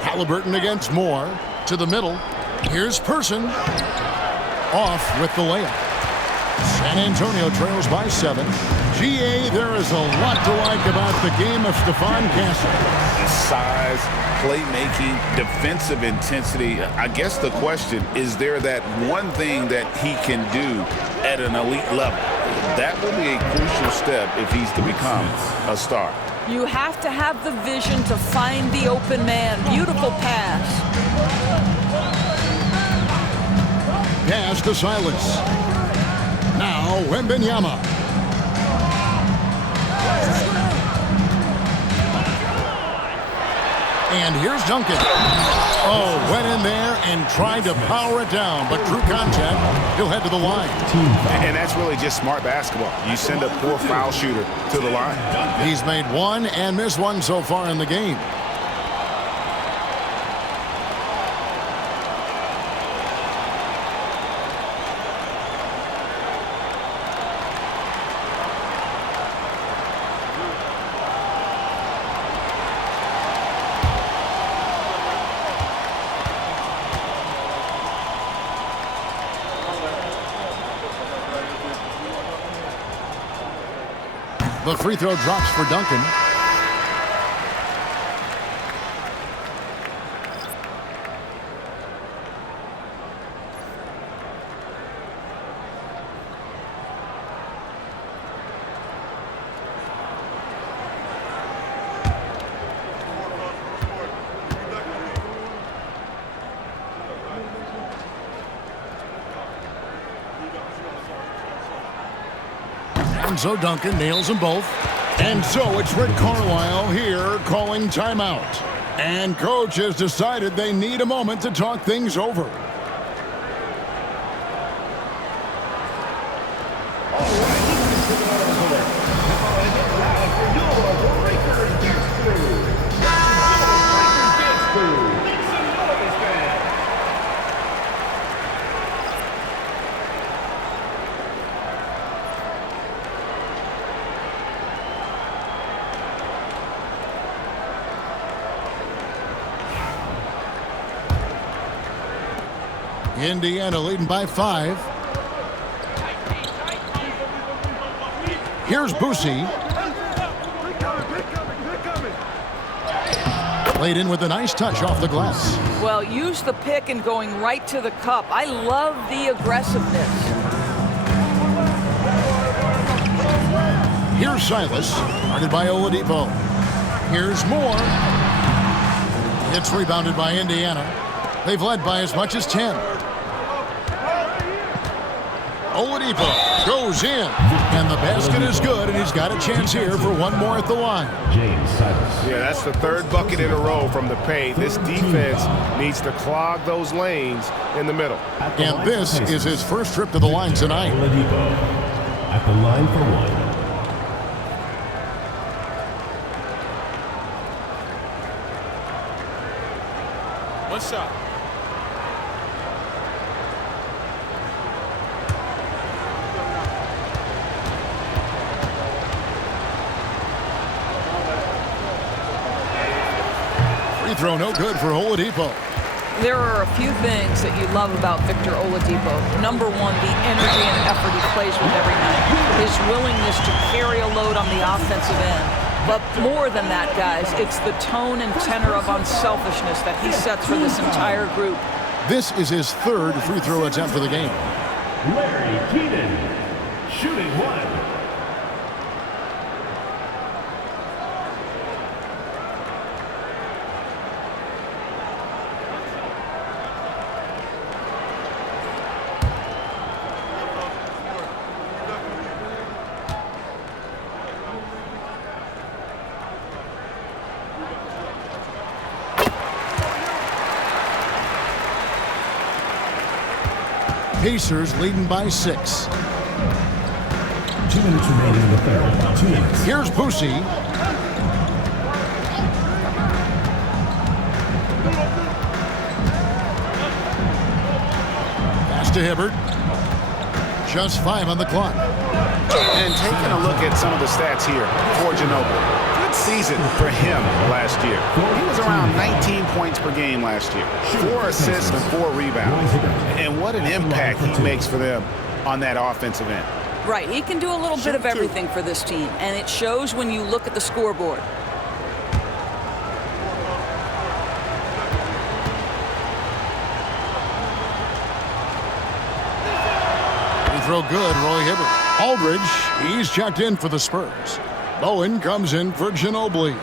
Halliburton against Moore. To the middle. Here's Person. Off with the layup. San Antonio trails by 7. GA, there is a lot to like about the game of Stephon Castle. The size, playmaking, defensive intensity. I guess the question, is there that one thing that he can do at an elite level? That will be a crucial step if he's to become a star. You have to have the vision to find the open man. Beautiful pass. Pass to Silas. Now Wembanyama. And here's Duncan. Oh, went in there and tried to power it down, but drew contact. He'll head to the line. And that's really just smart basketball. You send a poor foul shooter to the line. He's made one and missed one so far in the game. The free throw drops for Duncan. And so Duncan nails them both. And so it's Rick Carlisle here calling timeout. And coach has decided they need a moment to talk things over. Indiana leading by 5. Here's Boosie. Laid in with a nice touch off the glass. Well, use the pick and going right to the cup. I love the aggressiveness. Here's Silas, guarded by Oladipo. Here's Moore. It's rebounded by Indiana. They've led by as much as 10. Oladipo goes in, and the basket is good, and he's got a chance here for one more at the line. James Silas. Yeah, that's the third bucket in a row from the paint. This defense needs to clog those lanes in the middle. And this is his first trip to the line tonight. Oladipo at the line for one. One shot. Free throw no good for Oladipo. There are a few things that you love about Victor Oladipo. Number one, the energy and effort he plays with every night. His willingness to carry a load on the offensive end. But more than that, guys, it's the tone and tenor of unselfishness that he sets for this entire group. This is his third free throw attempt for the game. Larry Keaton, shooting one. Pacers leading by 6. 2 minutes remaining in the third. 2 minutes. Here's Boosie. Pass to Hibbert. Just 5 on the clock. And taking a look at some of the stats here for Ginobili. Good season for him last year. He was around 19 points per game last year. 4 assists and 4 rebounds. And what an impact he makes for them on that offensive end. Right, he can do a little bit of everything for this team, and it shows when you look at the scoreboard. Throw good, Roy Hibbert. Aldridge, he's checked in for the Spurs. Bowen comes in for Ginobili.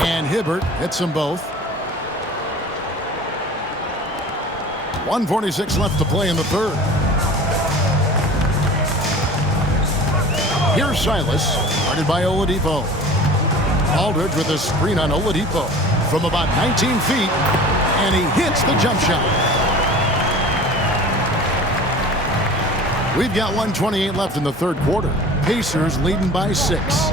And Hibbert hits them both. 1:46 left to play in the third. Here's Silas, guarded by Oladipo. Aldridge with a screen on Oladipo from about 19 feet, and he hits the jump shot. We've got 1:28 left in the third quarter. Pacers leading by 6.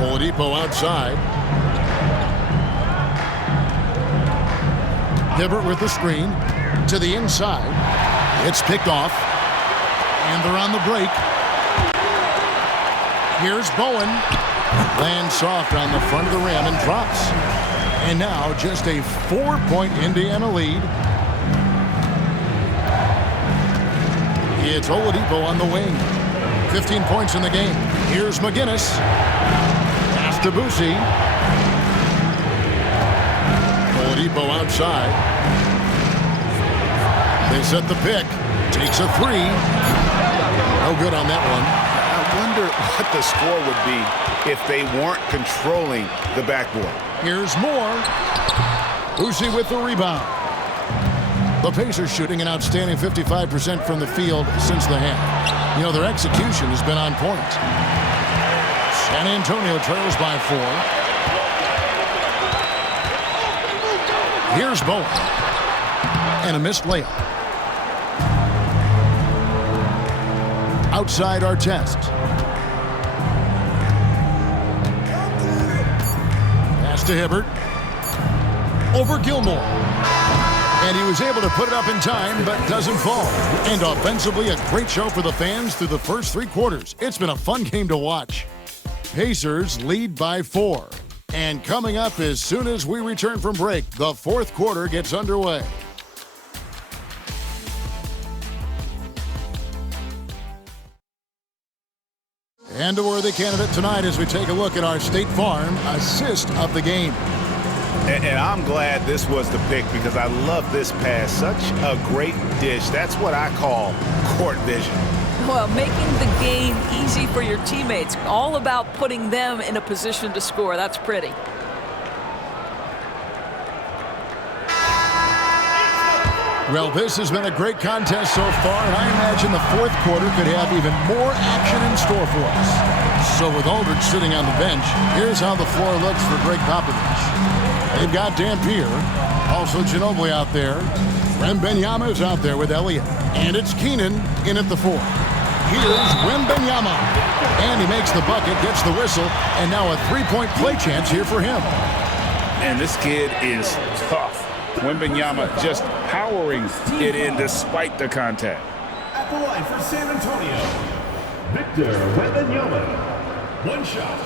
Oladipo outside. Hibbert with the screen to the inside. It's picked off. And they're on the break. Here's Bowen. Lands soft on the front of the rim and drops. And now just a 4-point Indiana lead. It's Oladipo on the wing. 15 points in the game. Here's McGinnis. Pass to Boosie. Oladipo outside. They set the pick. Takes a 3. No good on that one. I wonder what the score would be if they weren't controlling the backboard. Here's Moore. Boosie with the rebound. The Pacers shooting an outstanding 55% from the field since the half. You know, their execution has been on point. San Antonio trails by 4. Here's Bowen. And a missed layup. Outside Artest. Pass to Hibbert. Over Gilmore. And he was able to put it up in time, but doesn't fall. And offensively, a great show for the fans through the first 3 quarters. It's been a fun game to watch. Pacers lead by 4. And coming up as soon as we return from break, the fourth quarter gets underway. And a worthy candidate tonight as we take a look at our State Farm assist of the game. And I'm glad this was the pick because I love this pass. Such a great dish. That's what I call court vision. Well, making the game easy for your teammates. All about putting them in a position to score. That's pretty. Well, this has been a great contest so far, and I imagine the fourth quarter could have even more action in store for us. So with Aldridge sitting on the bench, here's how the floor looks for Greg Popovich. They've got Dampier, also Ginobili out there. Wembanyama's out there with Elliott. And it's Keenan in at the 4. Here's Wembanyama. And he makes the bucket, gets the whistle, and now a three-point play chance here for him. And this kid is tough. Wembanyama just powering it in despite the contact. At the line for San Antonio, Victor Wembanyama. One shot.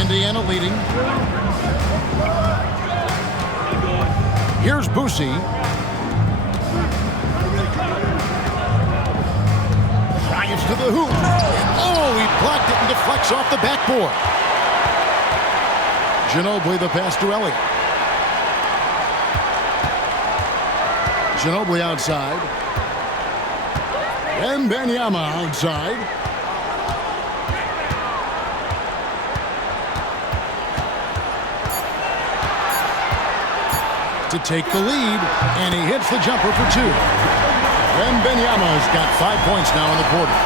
Indiana leading. Here's Boosie. Drives to the hoop. Oh, he blocked it and deflects off the backboard. Ginobili the pass to Elliott. Ginobili outside. Wembanyama outside. To take the lead, and he hits the jumper for 2. Wembanyama's got 5 points now in the quarter.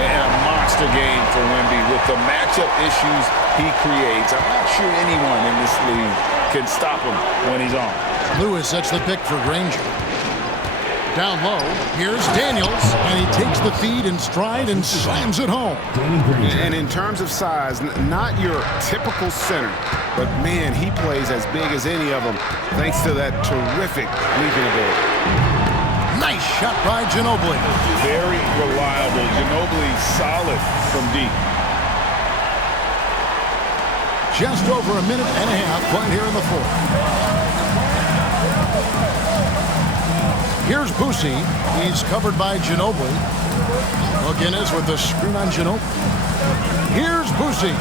And a monster game for Wemby with the matchup issues he creates. I'm not sure anyone in this league can stop him when he's on. Lewis sets the pick for Granger. Down low, here's Daniels, and he takes the feed in stride and slams it home. And in terms of size, not your typical center, but man, he plays as big as any of them thanks to that terrific leaping ability. Nice shot by Ginobili. Very reliable. Ginobili solid from deep. Just over a minute and a half played here in the fourth. Here's Boosie. He's covered by Ginobili. McGinnis with the screen on Ginobili. Here's Boosie.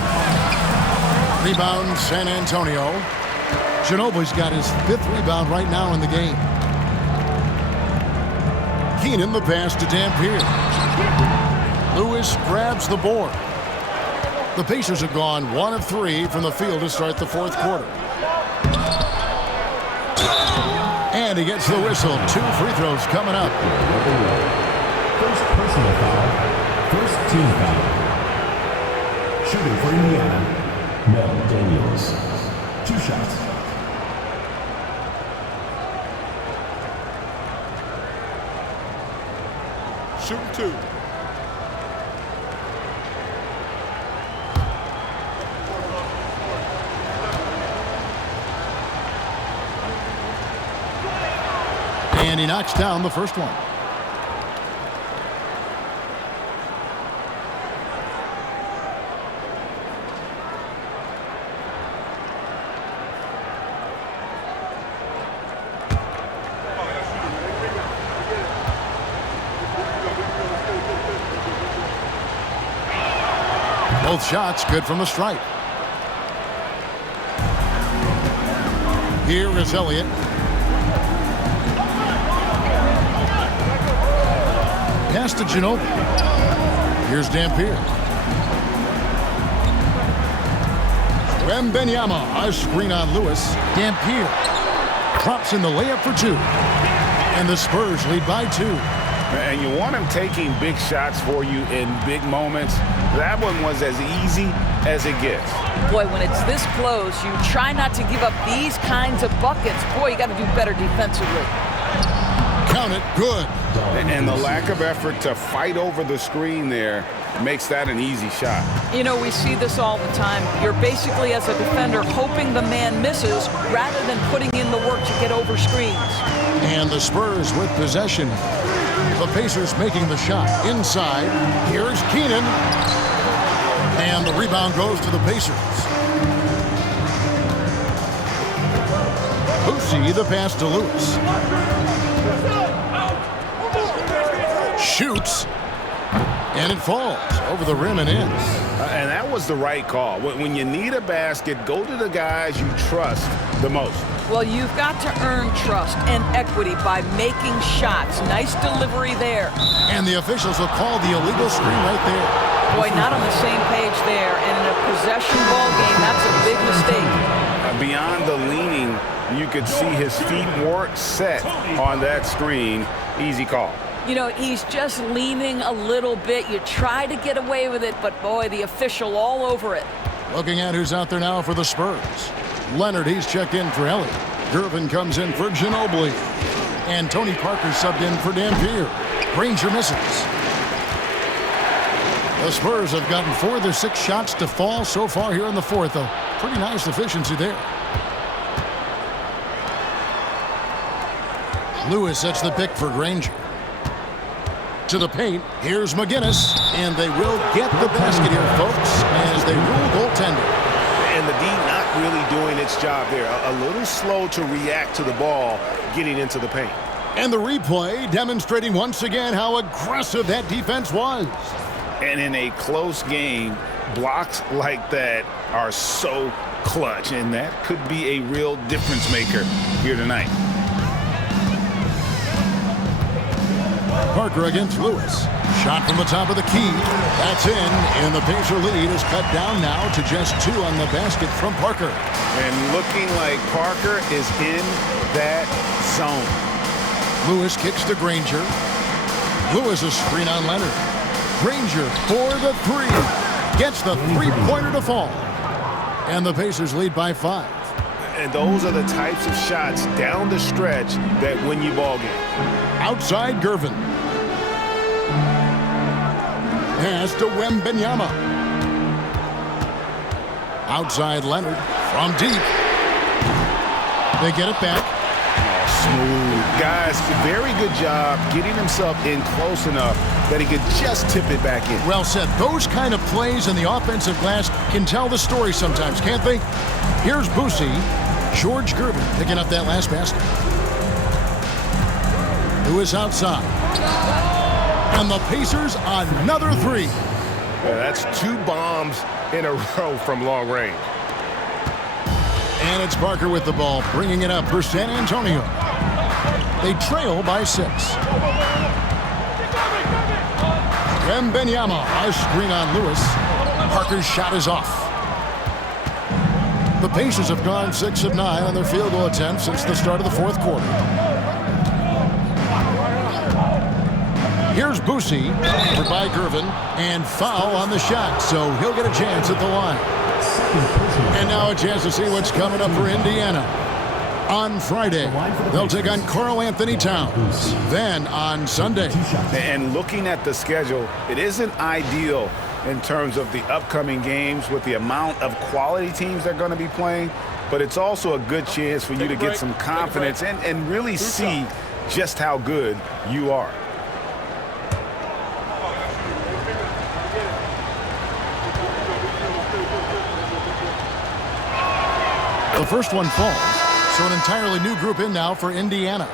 Rebound, San Antonio. Ginobili's got his 5th rebound right now in the game. Keenan the pass to Dampier. Lewis grabs the board. The Pacers have gone 1 of 3 from the field to start the fourth quarter. And he gets the whistle. 2 free throws coming up. First personal foul. First team foul. Shooting for Indiana, Mel Daniels. 2 shots. Shooting 2. And he knocks down the first one. Both shots good from the stripe. Here is Elliott. Pass to Ginobili. Here's Dampier. Wembanyama, a screen on Lewis. Dampier drops in the layup for 2. And the Spurs lead by 2. And you want him taking big shots for you in big moments. That one was as easy as it gets. Boy, when it's this close, you try not to give up these kinds of buckets. Boy, you got to do better defensively. Count it, good. And the lack of effort to fight over the screen there makes that an easy shot. You know, we see this all the time. You're basically, as a defender, hoping the man misses rather than putting in the work to get over screens. And the Spurs with possession. The Pacers making the shot. Inside, here's Keenan. And the rebound goes to the Pacers. Boosie, the pass to Lewis. Shoots. And it falls over the rim and in. And that was the right call. When you need a basket, go to the guys you trust the most. Well, you've got to earn trust and equity by making shots. Nice delivery there. And the officials will call the illegal screen right there. Boy, not on the same page there. And in a possession ball game, that's a big mistake. Beyond the leaning, you could see his feet weren't set on that screen. Easy call. You know, he's just leaning a little bit. You try to get away with it, but boy, the official all over it. Looking at who's out there now for the Spurs. Leonard, he's checked in for Elliott. Gervin comes in for Ginobili. And Tony Parker subbed in for Dampier. Granger misses. The Spurs have gotten 4 of their 6 shots to fall so far here in the fourth. A pretty nice efficiency there. Lewis sets the pick for Granger. To the paint, here's McGinnis, and they will get the basket here, folks, as they rule goaltender. And the D not really doing its job there. A little slow to react to the ball getting into the paint. And the replay demonstrating once again how aggressive that defense was. And in a close game, blocks like that are so clutch, and that could be a real difference maker here tonight. Parker against Lewis. Shot from the top of the key. That's in, and the Pacer lead is cut down now to just 2 on the basket from Parker. And looking like Parker is in that zone. Lewis kicks to Granger. Lewis a screen on Leonard. Granger for the 3. Gets the three-pointer to fall. And the Pacers lead by 5. And those are the types of shots down the stretch that win you ball games. Outside Gervin. Pass to Wembanyama. Outside Leonard from deep. They get it back. Smooth. Guys, very good job getting himself in close enough that he could just tip it back in. Well said. Those kind of plays in the offensive glass can tell the story sometimes, can't they? Here's Boosie. George Gervin picking up that last basket. Lewis outside. And the Pacers another 3. Yeah, that's 2 bombs in a row from long range. And it's Parker with the ball, bringing it up for San Antonio. They trail by 6. Wembanyama, a screen on Lewis. Parker's shot is off. The Pacers have gone 6 of 9 on their field goal attempts since the start of the fourth quarter. Here's Boosie, covered by Gervin, and foul on the shot, so he'll get a chance at the line. And now a chance to see what's coming up for Indiana. On Friday, they'll take on Karl Anthony Towns. Then on Sunday. And looking at the schedule, it isn't ideal in terms of the upcoming games with the amount of quality teams they're going to be playing, but it's also a good chance for you to get some confidence and really see just how good you are. The first one falls, so an entirely new group in now for Indiana.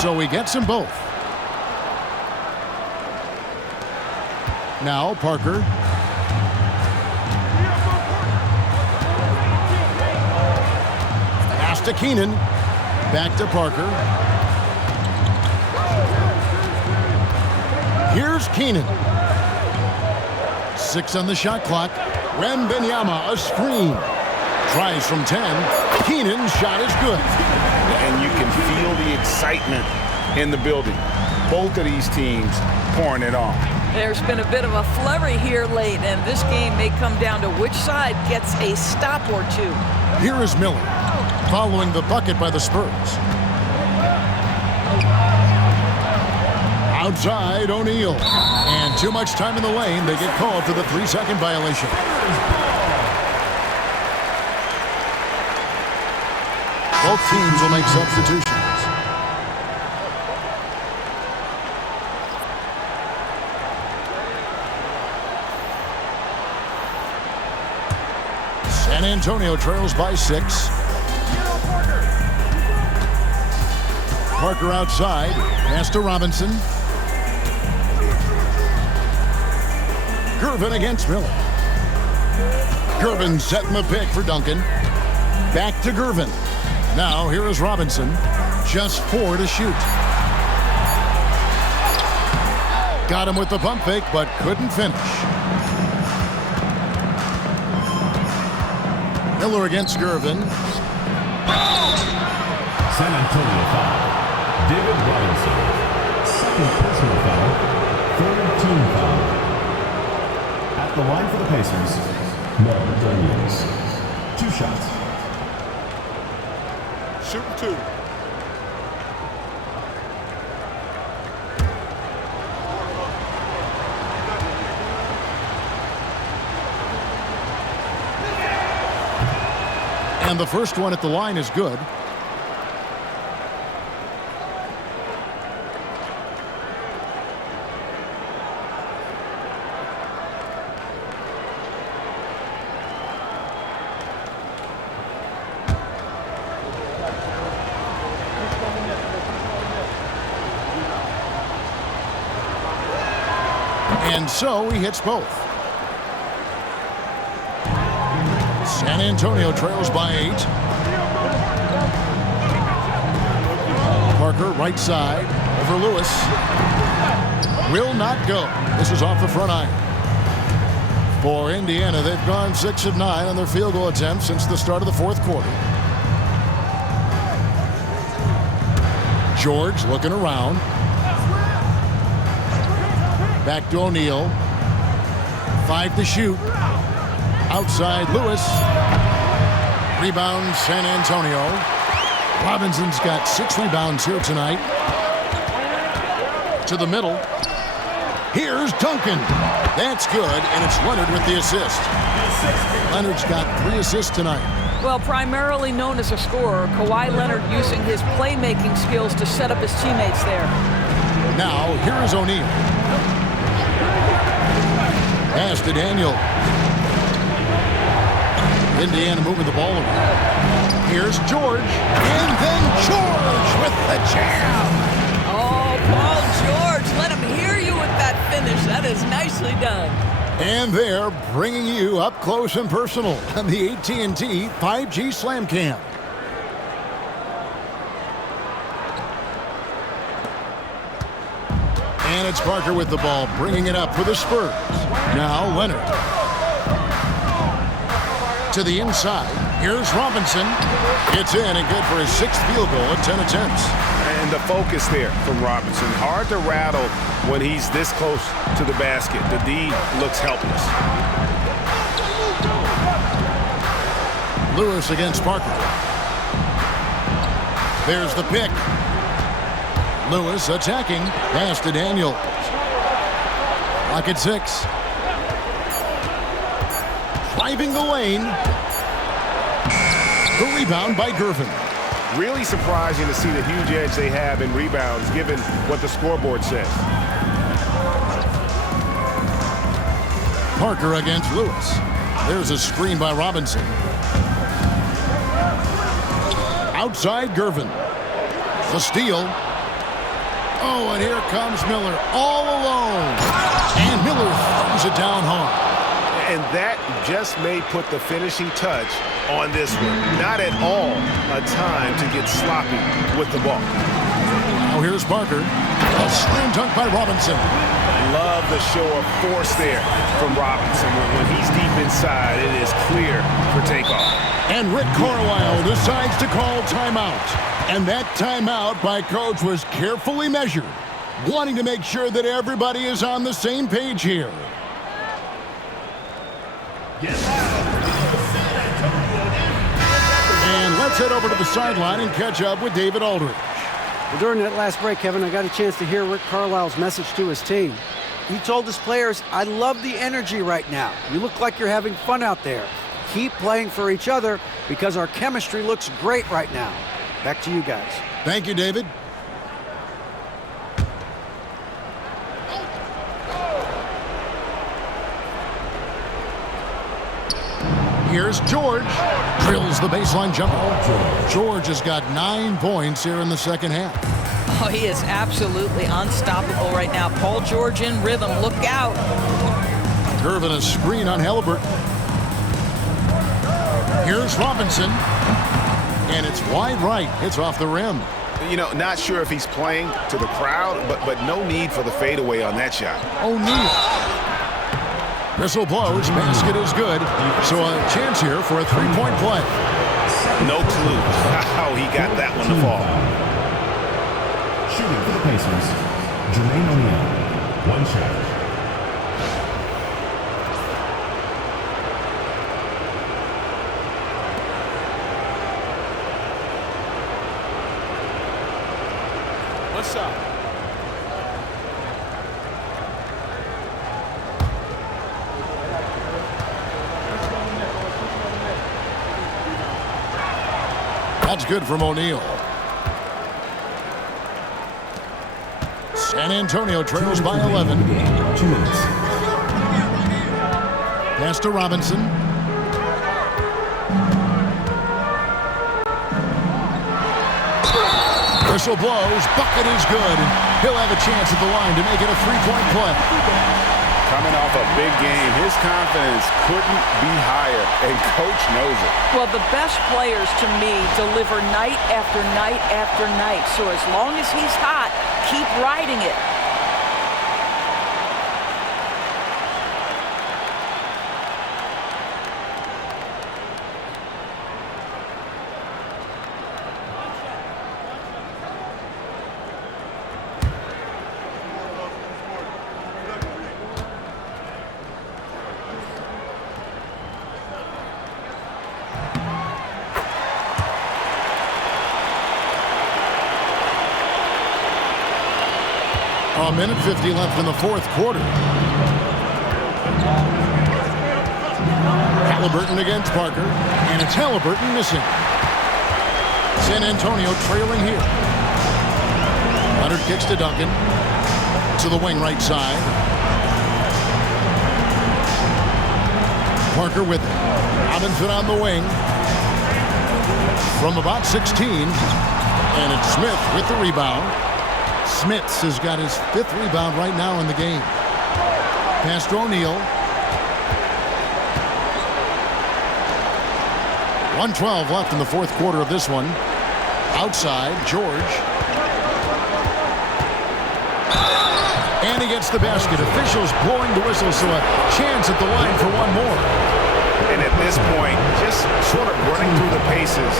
So he gets them both. Now Parker. Pass to Keenan. Back to Parker. Here's Keenan. 6 on the shot clock. Wembanyama, a screen. Tries from 10. Keenan's shot is good. And you can feel the excitement in the building. Both of these teams pouring it on. There's been a bit of a flurry here late, and this game may come down to which side gets a stop or two. Here is Miller, following the bucket by the Spurs. Outside, O'Neal. And too much time in the lane. They get called for the 3-second violation. Both teams will make substitutions. San Antonio trails by 6. Parker outside. Pass to Robinson. Gervin against Miller. Gervin setting the pick for Duncan. Back to Gervin. Now here is Robinson. Just 4 to shoot. Got him with the pump fake, but couldn't finish. Miller against Gervin. San Antonio foul. David Robinson. Second personal foul. Third team foul. At the line for the Pacers, Mel Daniels. 2 shots. Shoot 2. And the first one at the line is good. And so he hits both. San Antonio trails by 8. Parker right side over Lewis. Will not go. This is off the front iron. For Indiana, they've gone 6 of 9 on their field goal attempts since the start of the fourth quarter. George looking around. Back to O'Neal. 5 to shoot. Outside Lewis. Rebound San Antonio. Robinson's got 6 rebounds here tonight. To the middle. Here's Duncan. That's good, and it's Leonard with the assist. Leonard's got 3 assists tonight. Well, primarily known as a scorer, Kawhi Leonard using his playmaking skills to set up his teammates there. Now, here is O'Neal. Pass to Daniel. Indiana moving the ball around. Here's George. And then George with the jam. Oh, Paul George, let him hear you with that finish. That is nicely done. And they're bringing you up close and personal on the AT&T 5G Slam Cam. And it's Parker with the ball, bringing it up for the Spurs. Now Leonard. To the inside. Here's Robinson. It's in and good for his 6th field goal at 10 attempts. And the focus there from Robinson. Hard to rattle when he's this close to the basket. The D looks helpless. Lewis against Parker. There's the pick. Lewis attacking. Pass to Daniel. Clock at 6. Driving the lane. The rebound by Gervin. Really surprising to see the huge edge they have in rebounds given what the scoreboard says. Parker against Lewis. There's a screen by Robinson. Outside Gervin. The steal. Oh, and here comes Miller all alone. And Miller throws it down hard. And that just may put the finishing touch on this one. Not at all a time to get sloppy with the ball. Now here's Parker. A slam dunk by Robinson. Love the show of force there from Robinson. When he's deep inside, it is clear for takeoff. And Rick Carlisle decides to call timeout. And that timeout by Coach was carefully measured, wanting to make sure that everybody is on the same page here. And let's head over to the sideline and catch up with David Aldridge. Well, during that last break, Kevin, I got a chance to hear Rick Carlisle's message to his team. He told his players, I love the energy right now. You look like you're having fun out there. Keep playing for each other because our chemistry looks great right now. Back to you guys. Thank you, David. Here's George. Drills the baseline jumper. George has got 9 points here in the second half. Oh, he is absolutely unstoppable right now. Paul George in rhythm. Look out. Curving a screen on Halliburton. Here's Robinson. And it's wide right. It's off the rim. You know, not sure if he's playing to the crowd, but no need for the fadeaway on that shot. O'Neal. Whistle blows. Basket is good. So a chance here for a three-point play. No clue how he got that one to fall. Shooting for the Pacers, Jermaine O'Neal. One shot. What's up? That's good from O'Neal. San Antonio trails by 11. 2 minutes. Pass to Robinson. Whistle blows. Bucket is good. He'll have a chance at the line to make it a three-point play. Coming off a big game, his confidence couldn't be higher, and Coach knows it. Well, the best players, to me, deliver night after night after night. So as long as he's hot, keep riding it. A minute 50 left in the fourth quarter. Halliburton against Parker, and it's Halliburton missing. San Antonio trailing here. Leonard kicks to Duncan. To the wing right side. Parker with it. Robinson on the wing. From about 16. And it's Smith with the rebound. Smits has got his 5th rebound right now in the game. Pass to O'Neal. 1:12 left in the fourth quarter of this one. Outside, George. And he gets the basket. Officials blowing the whistle, so a chance at the line for one more. And at this point, just sort of running through the paces,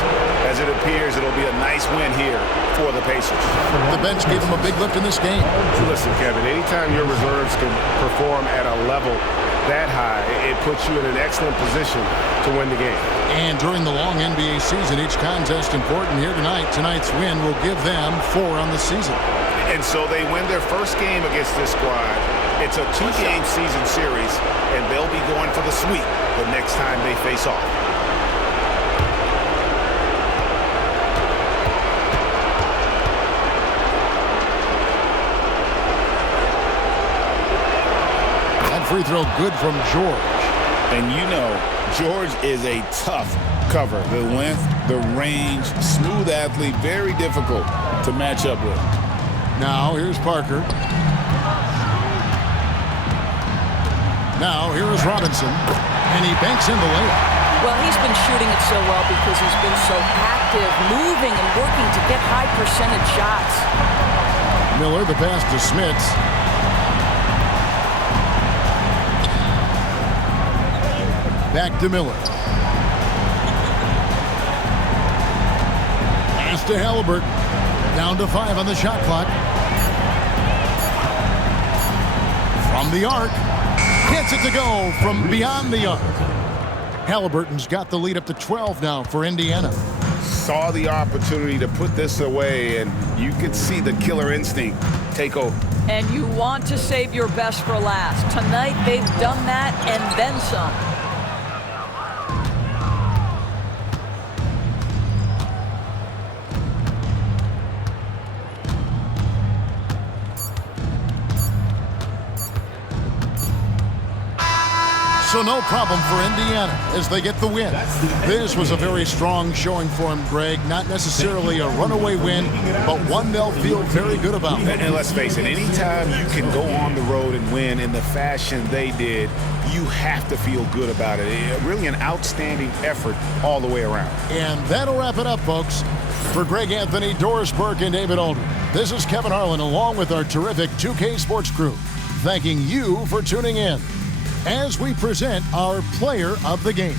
as it appears it'll be a nice win here for the Pacers. The bench gave him a big lift in this game. Listen, Kevin, anytime your reserves can perform at a level that high, it puts you in an excellent position to win the game. And during the long NBA season, each contest important here tonight. Tonight's win will give them 4 on the season. And so they win their first game against this squad. It's a 2-game season series, and they'll be going for the sweep the next time they face off. That free throw good from George. And you know, George is a tough cover. The length, the range, smooth athlete, very difficult to match up with. Now, here's Parker. Now, here is Robinson. And he banks in the layup. Well, he's been shooting it so well because he's been so active, moving and working to get high percentage shots. Miller, the pass to Smits. Back to Miller. Pass to Halliburton. Down to 5 on the shot clock. From the arc. Gets it to go from beyond the arc. Halliburton's got the lead up to 12 now for Indiana. Saw the opportunity to put this away, and you could see the killer instinct take over. And you want to save your best for last. Tonight, they've done that and then some. So no problem for Indiana as they get the win. This was a very strong showing for him, Greg. Not necessarily a runaway win, but one they'll feel very good about. And let's face it, anytime you can go on the road and win in the fashion they did, you have to feel good about it. Really an outstanding effort all the way around. And that'll wrap it up, folks. For Greg Anthony, Doris Burke, and David Aldridge, this is Kevin Harlan along with our terrific 2K Sports crew, thanking you for tuning in as we present our player of the game.